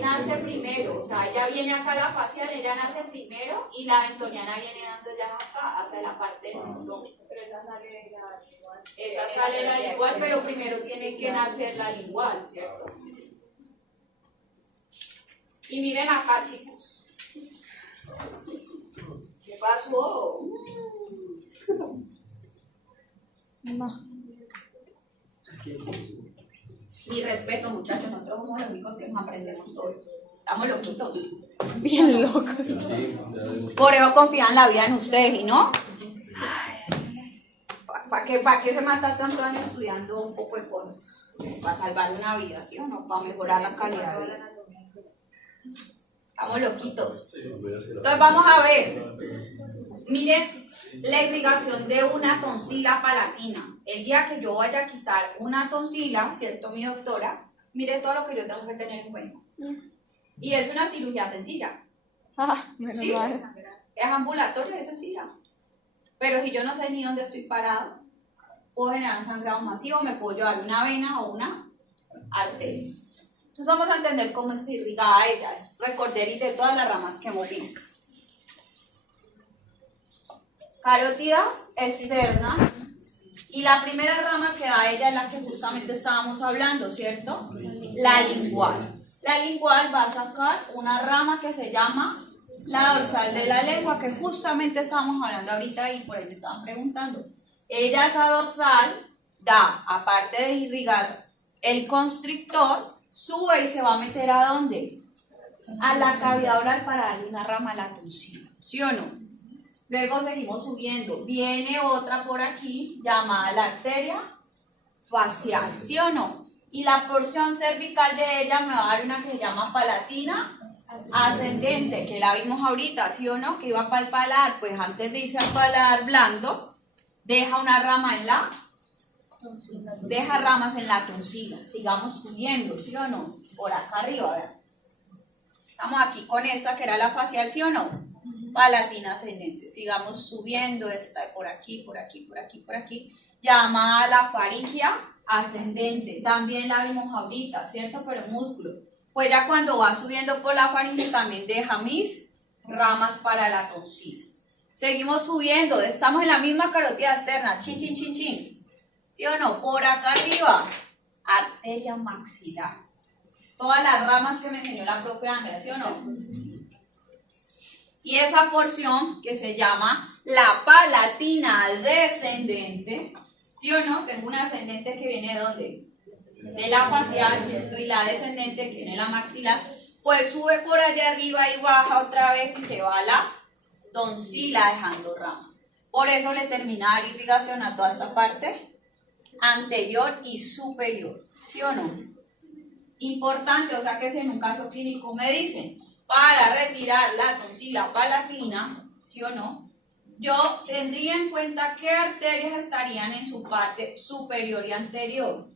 nace primero, o sea, ella viene acá a la facial, ella nace primero y la mentoniana viene dando ya acá, hacia la parte del mentón. Pero esa sale de la igual. Esa sale la lingual, pero primero tiene que nacer la lingual, ¿cierto? Y miren acá, chicos. ¿Qué pasó? No. Mi respeto, muchachos, nosotros somos los únicos que nos aprendemos todo eso. Estamos loquitos. Bien locos. Por eso confían la vida en ustedes, ¿y no? ¿Para qué se mata tanto año estudiando un poco de cosas? Para salvar una vida, ¿sí o no? Para mejorar la calidad de vida. Estamos loquitos. Entonces vamos a ver. Miren la irrigación de una tonsila palatina. El día que yo vaya a quitar una tonsila, ¿cierto, mi doctora? Mire todo lo que yo tengo que tener en cuenta. Y es una cirugía sencilla. Menos Sí, mal. es ambulatoria, es sencilla. Pero si yo no sé ni dónde estoy parado, puedo generar un sangrado masivo, me puedo llevar una vena o una arteria. Entonces vamos a entender cómo es irrigada ella, es recorderis de todas las ramas que hemos visto. Carótida externa, y la primera rama que da ella es la que justamente estábamos hablando, ¿cierto? La lingual. La lingual va a sacar una rama que se llama La dorsal de la lengua, que justamente estábamos hablando ahorita y por ahí me estaban preguntando. Ella, esa dorsal, da, aparte de irrigar el constrictor, sube y se va a meter ¿a dónde? A la cavidad oral para darle una rama a la tonsila, ¿sí o no? Luego seguimos subiendo. Viene otra por aquí, llamada la arteria facial, ¿sí o no? Y la porción cervical de ella me va a dar una que se llama palatina ascendente, que la vimos ahorita, ¿sí o no? Que iba para el paladar, pues antes de irse al paladar blando, deja una rama en la, deja ramas en la tonsila. Sigamos subiendo, ¿sí o no? Por acá arriba, vean. Estamos aquí con esta que era la facial, ¿sí o no? Palatina ascendente. Sigamos subiendo, esta por aquí, por aquí, por aquí, por aquí. Llamada la faringia ascendente. También la vimos ahorita, ¿cierto? Pero músculo. Pues ya cuando va subiendo por la faringe también deja mis ramas para la tonsila. Seguimos subiendo. Estamos en la misma carótida externa. Chin, chin, chin, chin. ¿Sí o no? Por acá arriba. Arteria maxilar. Todas las ramas que me enseñó la profe Ángela, ¿sí o no? Y esa porción que se llama la palatina descendente, ¿sí o no? Que es una ascendente que viene de ¿dónde? De la facial, ¿cierto? Y la descendente que viene de la maxilar, pues sube por allá arriba y baja otra vez y se va a la tonsila dejando ramas. Por eso le termina de dar irrigación a toda esta parte anterior y superior, ¿sí o no? Importante, o sea que si en un caso clínico me dicen, para retirar la tonsila palatina, ¿sí o no? Yo tendría en cuenta qué arterias estarían en su parte superior y anterior.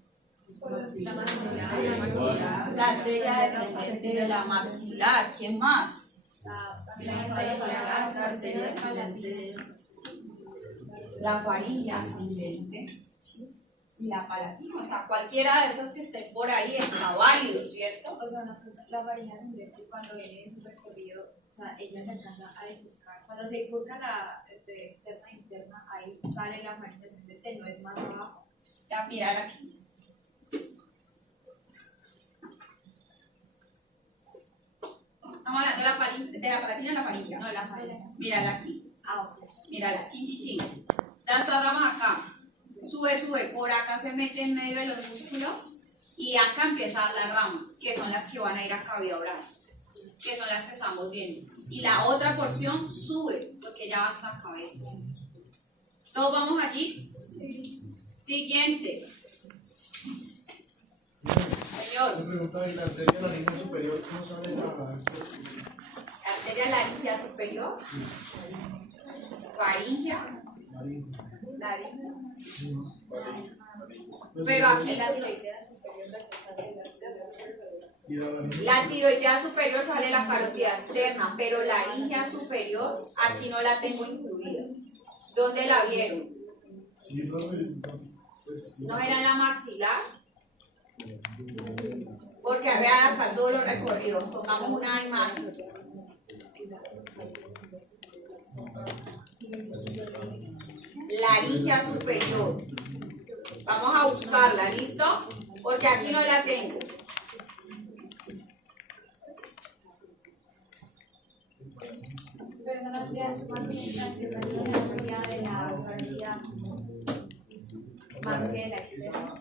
La arteria descendente de la maxilar. ¿Quién más? La faringe ascendente y la palatina. O sea, cualquiera de esas que estén por ahí está válido, ¿cierto? O sea, la faringe ascendente cuando viene en su recorrido, o sea, ella se alcanza a bifurcar. Cuando se bifurca la externa e interna, ahí sale la faringe ascendente, no es más abajo. Ya, mírala aquí. Estamos hablando de la palatina y la faringe. No, la faringe. Mírala aquí. Ah, ok. Mírala, chin, chin, chin. Da esta rama acá. Sube, sube. Por acá se mete en medio de los músculos. Y acá empiezan las ramas, que son las que van a ir a cavidad oral. Que son las que estamos viendo. Y la otra porción sube, porque ya va hasta la cabeza. ¿Todos vamos allí? Sí. Siguiente. Señor. Me preguntaba, ¿y la arteria laringe superior cómo sale la Arteria laringea superior. Faringea. Laringe. Pero aquí la tiroidea superior la tiroidea superior sale la carótida externa, pero la laringea superior aquí no la tengo incluida. ¿Dónde la vieron? Sí, ¿No era la maxilar? Porque vean acá todos los recorridos. Pongamos una imagen. Laringea superior. Vamos a buscarla, ¿listo? Porque aquí no la tengo. Pero no la fría, más bien la fría de la cavidad más que de la externa.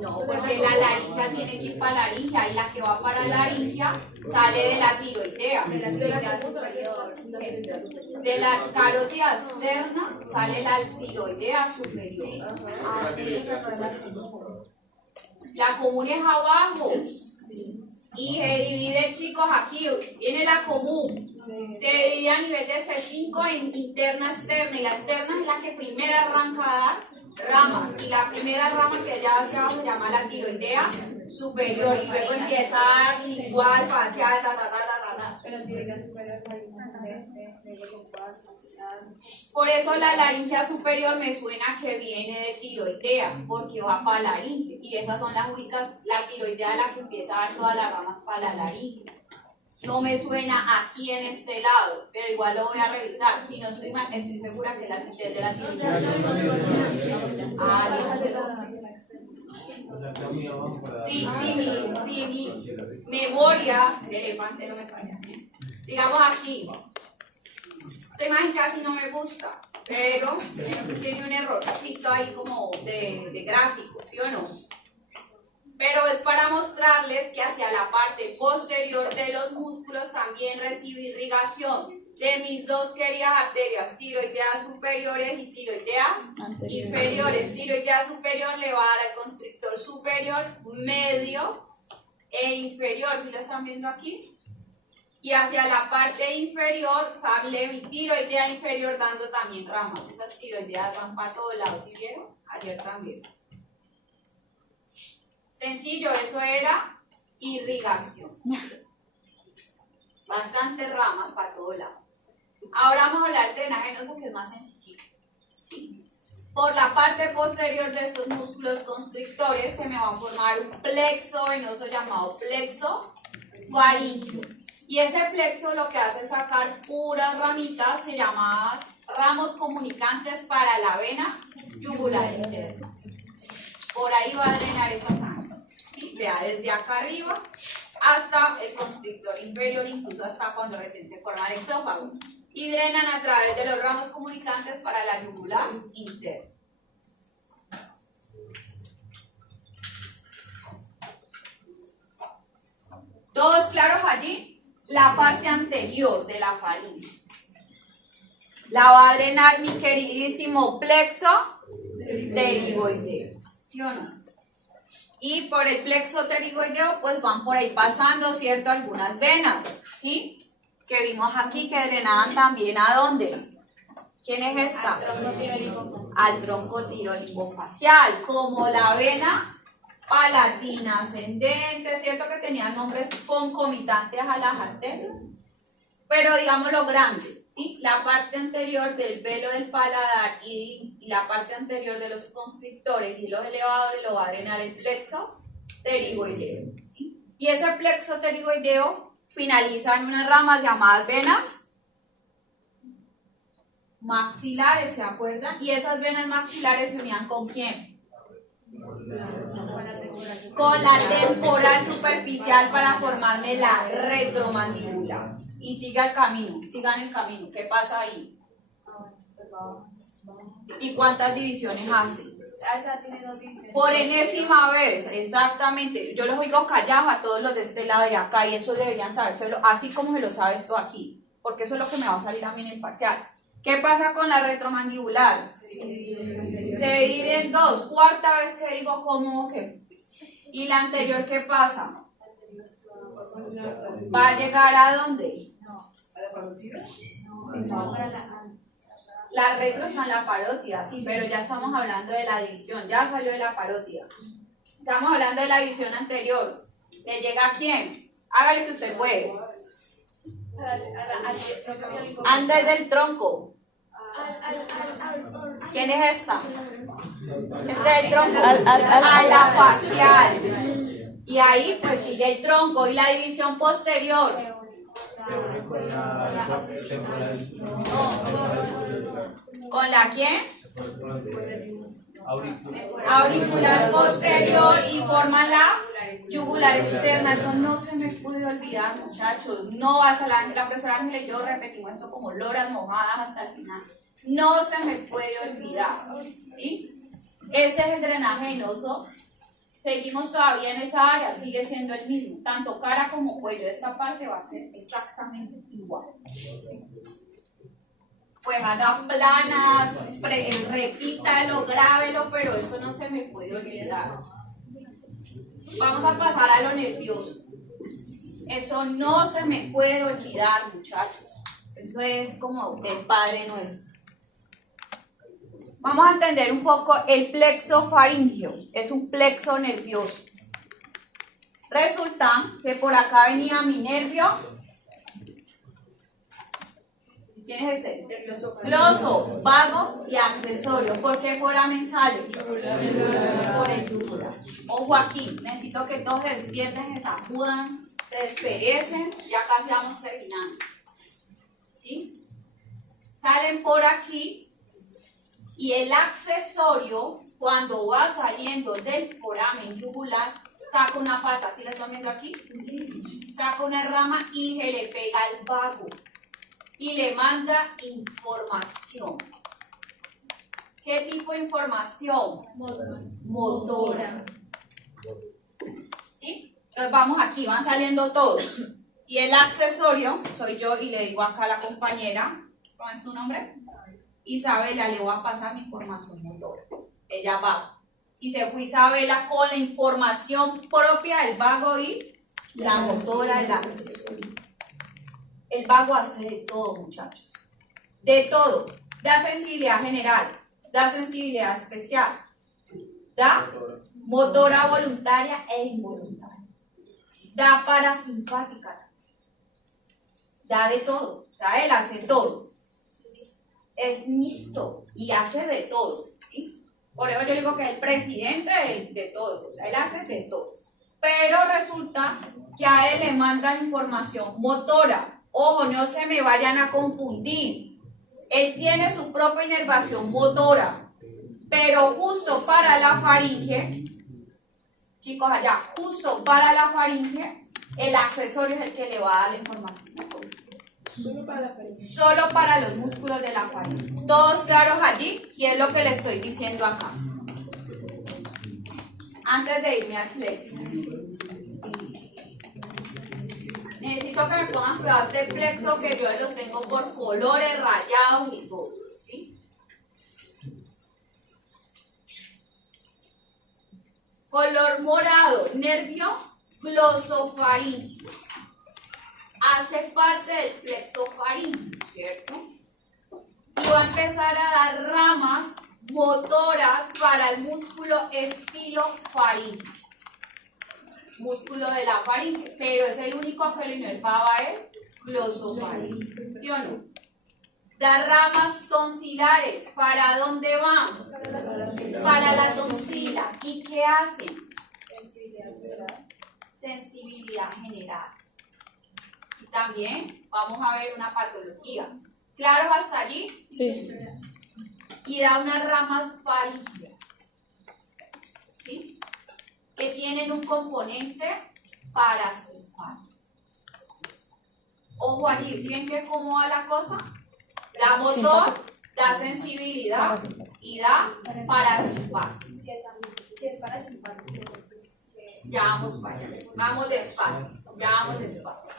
No, porque la laringea tiene que ir para la laringea y la que va para la laringea sale de la tiroidea. De la carótida externa sale la tiroidea superior. La común es abajo. Y se divide, chicos, aquí viene la común. Se divide a nivel de C5 en interna, externa. Y la externa es la que primero arranca a dar ramas. Y la primera rama que ya hacia abajo se llama la tiroidea superior. Y luego empieza a dar igual, facial, Pero tiroidea superior, por eso la laringea superior me suena que viene de tiroidea, porque va para la laringe. Y esas son las únicas, la tiroidea es la que empieza a dar todas las ramas para la laringe. No me suena aquí en este lado, pero igual lo voy a revisar. Si no estoy mal, estoy segura que la de la tiroidea. Sí, mi memoria de elefante no me falla. Digamos aquí. Esta imagen casi no me gusta, pero tiene un errorcito ahí como de gráfico, ¿sí o no? Pero es para mostrarles que hacia la parte posterior de los músculos también recibe irrigación de mis dos queridas arterias, tiroideas superiores y tiroideas inferiores. Tiroidea superior le va a dar al constrictor superior, medio e inferior, ¿sí lo están viendo aquí? Y hacia la parte inferior sale mi tiroidea inferior dando también ramas. Esas tiroideas van para todos lados, ¿sí vieron? Ayer también. Sencillo, eso era irrigación. Bastantes ramas para todos lados. Ahora vamos a hablar del drenaje venoso, que es más sencillito. ¿Sí? Por la parte posterior de estos músculos constrictores se me va a formar un plexo venoso llamado plexo faríngeo. Y ese plexo lo que hace es sacar puras ramitas, se llaman ramos comunicantes para la vena yugular interna. Por ahí va a drenar esa sangre. ¿Sí? Vea, desde acá arriba hasta el constrictor inferior, incluso hasta cuando recién se forma el esófago. Y drenan a través de los ramos comunicantes para la yugular interna. ¿Todos claros allí? La parte anterior de la faringe la va a drenar mi queridísimo plexo pterigoideo, ¿sí o no? Y por el plexo pterigoideo pues van por ahí pasando, ¿cierto? Algunas venas, ¿sí? Que vimos aquí que drenaban también ¿a dónde? ¿Quién es esta? Al tronco tirolimbofacial, como la vena palatina ascendente, ¿cierto? Que tenían nombres concomitantes a las arterias, pero digamos lo grande, ¿sí? La parte anterior del velo del paladar y la parte anterior de los constrictores y los elevadores lo va a drenar el plexo pterigoideo, ¿sí? Y ese plexo pterigoideo finaliza en unas ramas llamadas venas maxilares, ¿se acuerdan? Y esas venas maxilares se unían ¿con quién? Con la temporal superficial para formarme la retromandíbula. Y sigan el camino. ¿Qué pasa ahí? ¿Y cuántas divisiones hace? Esa tiene 2 divisiones. Por enésima vez, exactamente. Yo los oigo callados a todos los de este lado y acá, y eso deberían sabérselo, así como se lo sabes tú aquí, porque eso es lo que me va a salir a mí en el parcial. ¿Qué pasa con la retromandibular? Se divide en 2. Cuarta vez que digo cómo se... ¿Y la anterior qué pasa? ¿Va a llegar a dónde? No, para la... La retro está en la parótida, sí, pero ya estamos hablando de la división, ya salió de la parótida. Estamos hablando de la división anterior. ¿Le llega a quién? Hágale que usted puede. Antes del tronco. ¿Quién es esta? Este es el tronco. A la facial. Y ahí pues sigue el tronco. ¿Y la división posterior? ¿Con la quién? Auricular posterior y forma la yugular externa. Eso no se me puede olvidar, muchachos. No, hasta la profesora Ángel y yo repetimos esto como loras mojadas hasta el final. No se me puede olvidar, ¿sí? Ese es el drenaje venoso. Seguimos todavía en esa área, sigue siendo el mismo. Tanto cara como cuello, esta parte va a ser exactamente igual. Pues haga planas, repítalo, grábelo, pero eso no se me puede olvidar. Vamos a pasar a lo nervioso. Eso no se me puede olvidar, muchachos. Eso es como el Padre Nuestro. Vamos a entender un poco el plexo faríngeo. Es un plexo nervioso. Resulta que por acá venía mi nervio. ¿Quién es este? Gloso, vago y accesorio. ¿Por qué foramen sale? Por el yugular. Ojo aquí, necesito que todos se despierten, se sacudan, se desperecen. Ya casi vamos terminando. ¿Sí? Salen por aquí. Y el accesorio, cuando va saliendo del foramen yugular, saca una pata. ¿Sí la están viendo aquí? saca una rama y se le pega al vago y le manda información. ¿Qué tipo de información? Motora. ¿Sí? Entonces vamos aquí, van saliendo todos. Y el accesorio soy yo y le digo acá a la compañera, ¿cómo es su nombre? Isabela, le voy a pasar mi información motora. Ella va. Y se fue Isabela con la información propia del vago y la motora del accesorio. El vago hace de todo, muchachos. De todo. Da sensibilidad general, da sensibilidad especial, da motora voluntaria e involuntaria, da parasimpática, da de todo. O sea, él hace todo. Es mixto y hace de todo, ¿sí? Por eso yo digo que es el presidente de todo, o sea, él hace de todo. Pero resulta que a él le mandan información motora. Ojo, no se me vayan a confundir. Él tiene su propia inervación motora, pero justo para la faringe, chicos allá, justo para la faringe, el accesorio es el que le va a dar la información motora. Solo para los músculos de la faringe. ¿Todos claros allí? Y es lo que le estoy diciendo acá. Antes de irme al plexo, necesito que me pongan cuidado este plexo, que yo los tengo por colores, rayados y todo, ¿sí? Color morado, nervio glosofaringeo. Hace parte del plexo faríngeo, ¿cierto? Y va a empezar a dar ramas motoras para el músculo estilofaríngeo. Músculo de la faringe, pero es el único que lo inervaba el glosofaríngeo, ¿sí o no? Da ramas tonsilares, ¿para dónde van? Para la tonsila. ¿Y qué hacen? Sensibilidad general. Y también vamos a ver una patología. ¿Claro hasta allí? Sí. Y da unas ramas faríngeas, ¿sí? Que tienen un componente parasimpático. Ojo allí, ¿sí ven que cómo va la cosa? Da motor, da sensibilidad y da parasimpático. Si es parasimpático, entonces... Ya vamos para allá. Vamos despacio, ya vamos despacio.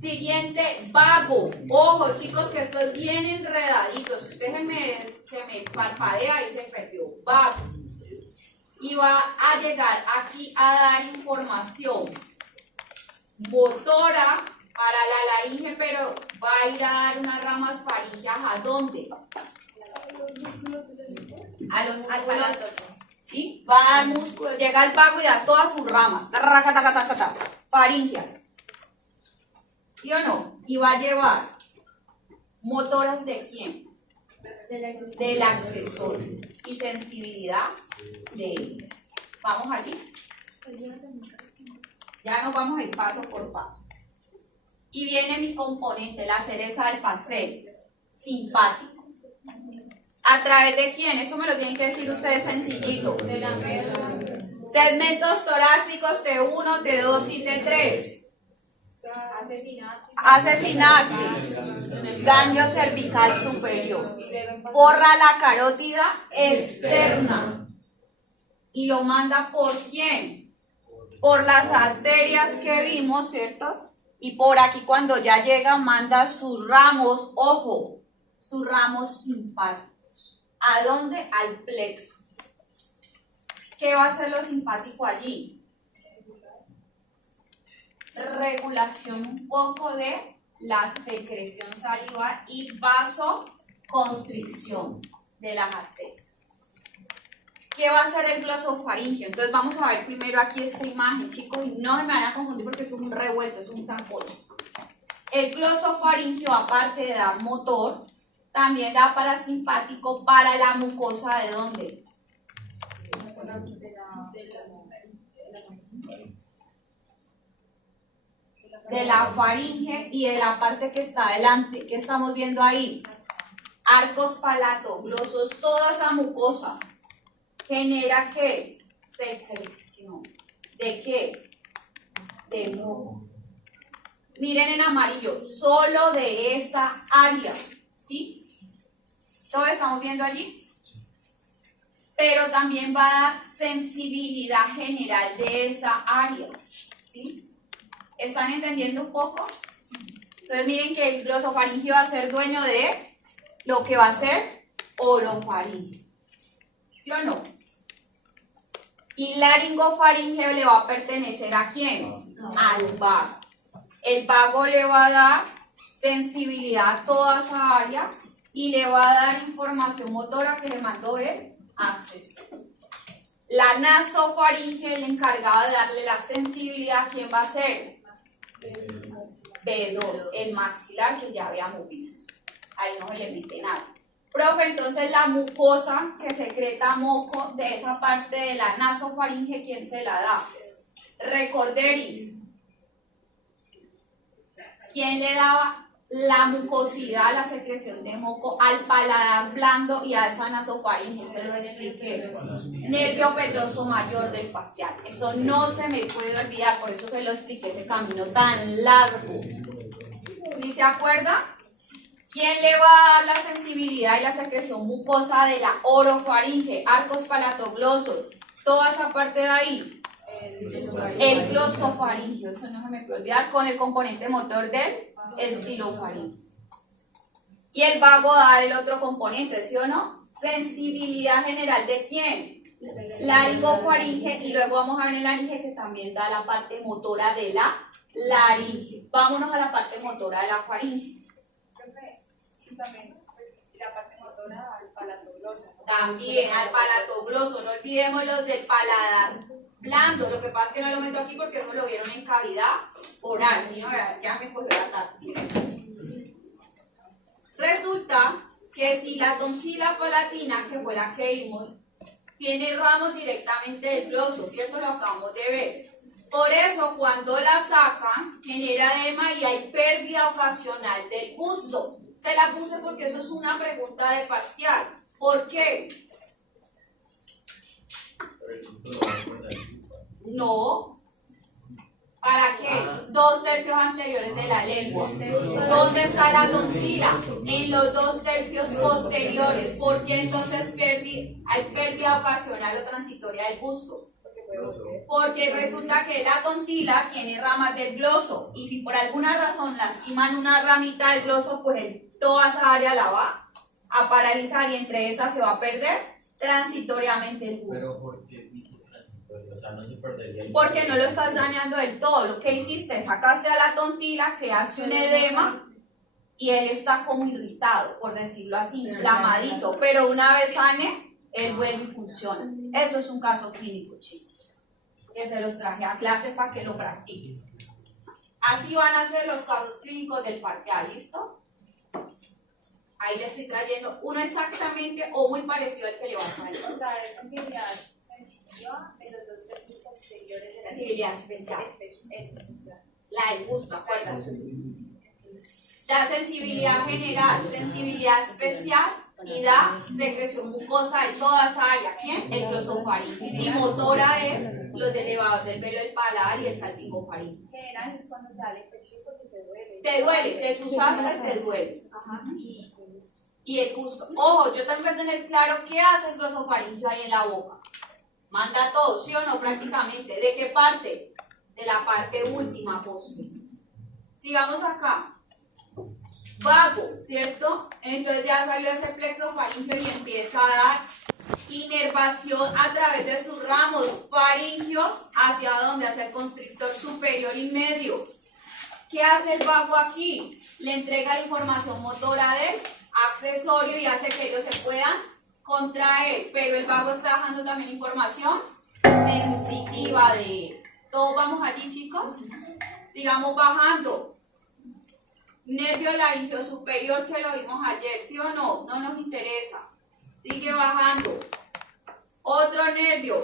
Siguiente, vago. Ojo, chicos, que esto es bien enredadito. Si usted se me parpadea y se perdió. Vago. Y va a llegar aquí a dar información motora para la laringe, pero va a ir a dar unas ramas faríngeas. ¿A dónde? A los músculos. ¿Sí? Va a dar músculo. Llega al vago y da todas sus ramas. Faríngeas. ¿Sí o no? Y va a llevar motoras ¿de quién? Del accesorio. Y sensibilidad de él. ¿Vamos allí? Ya nos vamos a ir paso por paso. Y viene mi componente, la cereza del pastel. Simpático. ¿A través de quién? Eso me lo tienen que decir ustedes sencillito. De la médula. Segmentos torácicos T1, T2 y T3. Hace sinapsis. Ganglio cervical superior. Forra la carótida externa. ¿Y lo manda por quién? Por las arterias que vimos, ¿cierto? Y por aquí cuando ya llega manda sus ramos, ojo, sus ramos simpáticos. ¿A dónde? Al plexo. ¿Qué va a hacer lo simpático allí? Regulación un poco de la secreción salivar y vasoconstricción de las arterias. ¿Qué va a hacer el glosofaringeo? Entonces vamos a ver primero aquí esta imagen, chicos, y no se me van a confundir porque esto es un revuelto, es un sancocho. El glosofaringeo, aparte de dar motor, también da parasimpático para la mucosa ¿de dónde? De la faringe y de la parte que está adelante. ¿Qué estamos viendo ahí? Arcos palatoglosos, toda esa mucosa genera ¿qué? Secreción. ¿De qué? de moco. Miren en amarillo, solo de esa área, ¿sí? ¿Todo estamos viendo allí? Pero también va a dar sensibilidad general de esa área, ¿sí? ¿Están entendiendo un poco? Entonces miren que el glosofaringio va a ser dueño de lo que va a ser orofaringio, ¿sí o no? Y laringofaringio le va a pertenecer ¿a quién? Al vago. El vago le va a dar sensibilidad a toda esa área y le va a dar información motora que le mandó el accesorio. La nasofaringe, el encargado de darle la sensibilidad, ¿quién va a ser? B2, el maxilar que ya habíamos visto. Ahí no se le emite nada. Profe, entonces la mucosa que secreta moco de esa parte de la nasofaringe, ¿quién se la da? Recorderis. ¿Quién le daba la mucosidad, la secreción de moco al paladar blando y a esa nasofaringe? Se los expliqué. Nervio petroso mayor del facial. Eso no se me puede olvidar, por eso se lo expliqué, ese camino tan largo. ¿Sí se acuerdan? ¿Quién le va a dar la sensibilidad y la secreción mucosa de la orofaringe, arcos palatoglosos, toda esa parte de ahí? El glosofaringio, eso no se me puede olvidar, con el componente motor del estilofaringio. Y el vago va a dar el otro componente, ¿sí o no? Sensibilidad general ¿de quién? Laringofaringe, y luego vamos a ver el laringe que también da la parte motora de la laringe. Vámonos a la parte motora de la faringe. Y también pues, la parte motora al palatogloso. También al palatogloso, no olvidemos los del paladar blando. Lo que pasa es que no lo meto aquí porque eso lo vieron en cavidad oral, si no ya me cogió la tarde. ¿Sí? Resulta que si la tonsila palatina, que fue la que vimos, tiene ramos directamente del gloso, ¿cierto? Lo acabamos de ver. Por eso cuando la sacan genera edema y hay pérdida ocasional del gusto. Se la puse porque eso es una pregunta de parcial. ¿Por qué? No. ¿Para qué? 2/3 anteriores de la lengua. ¿Dónde está la tonsila? En los 2/3 posteriores. ¿Por qué entonces hay pérdida ocasional o transitoria del gusto? Porque resulta que la tonsila tiene ramas del gloso y si por alguna razón lastiman una ramita del gloso, pues toda esa área la va a paralizar y entre esas se va a perder transitoriamente el gusto. Pero ¿por qué dice transitorio? O sea, no se perdería el... Porque no lo estás dañando del todo. Lo que hiciste, sacaste a la tonsila, creaste un edema y él está como irritado, por decirlo así, inflamadito. Pero una vez sane, él vuelve y funciona. Eso es un caso clínico, chicos, que se los traje a clase para que lo practiquen. Así van a ser los casos clínicos del parcial, ¿listo? Ahí le estoy trayendo uno exactamente o muy parecido al que le va a salir. O sea, es sensibilidad sensitiva de los 2/3 posteriores de la sensibilidad especial. Eso es especial. La del gusto, acuérdate. La sensibilidad general, sensibilidad especial y da secreción mucosa de toda esa área. ¿Quién? El glosofaringe. Y motora es los elevadores del velo del paladar y el salpingofaringe. General es cuando te da la infección porque te duele. Te duele, te chuzaste, te duele. Ajá. Y el gusto. Ojo, yo tengo que tener claro qué hace el glosofaringio ahí en la boca. Manda todo, ¿sí o no? Prácticamente. ¿De qué parte? De la parte última posterior. Sigamos acá. Vago, ¿cierto? Entonces ya salió ese plexo faríngeo y empieza a dar inervación a través de sus ramos faringios hacia donde hace el constrictor superior y medio. ¿Qué hace el vago aquí? Le entrega la información motora del accesorio y hace que ellos se puedan contraer, pero el vago está dejando también información sensitiva de él. ¿Todos vamos allí, chicos? Sigamos bajando. Nervio laringeo superior que lo vimos ayer, ¿sí o no? No nos interesa. Sigue bajando. Otro nervio,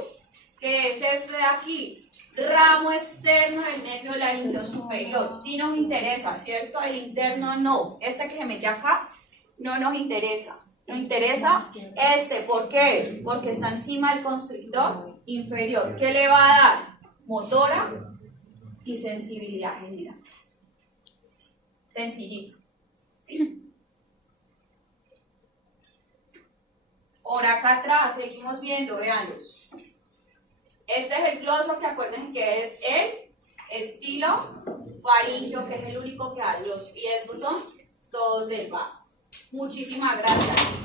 que es este de aquí. Ramo externo del nervio laringeo superior. Sí nos interesa, ¿cierto? El interno no. Este que se mete acá no nos interesa. Nos interesa este. ¿Por qué? Porque está encima del constrictor inferior. ¿Qué le va a dar? Motora y sensibilidad general. Sencillito. ¿Sí? Por acá atrás seguimos viendo, veanlos. Este es el gloso, que acuérdense que es el estilo faríngeo, que es el único que da gloso. Y estos son todos del vaso. Muchísimas gracias.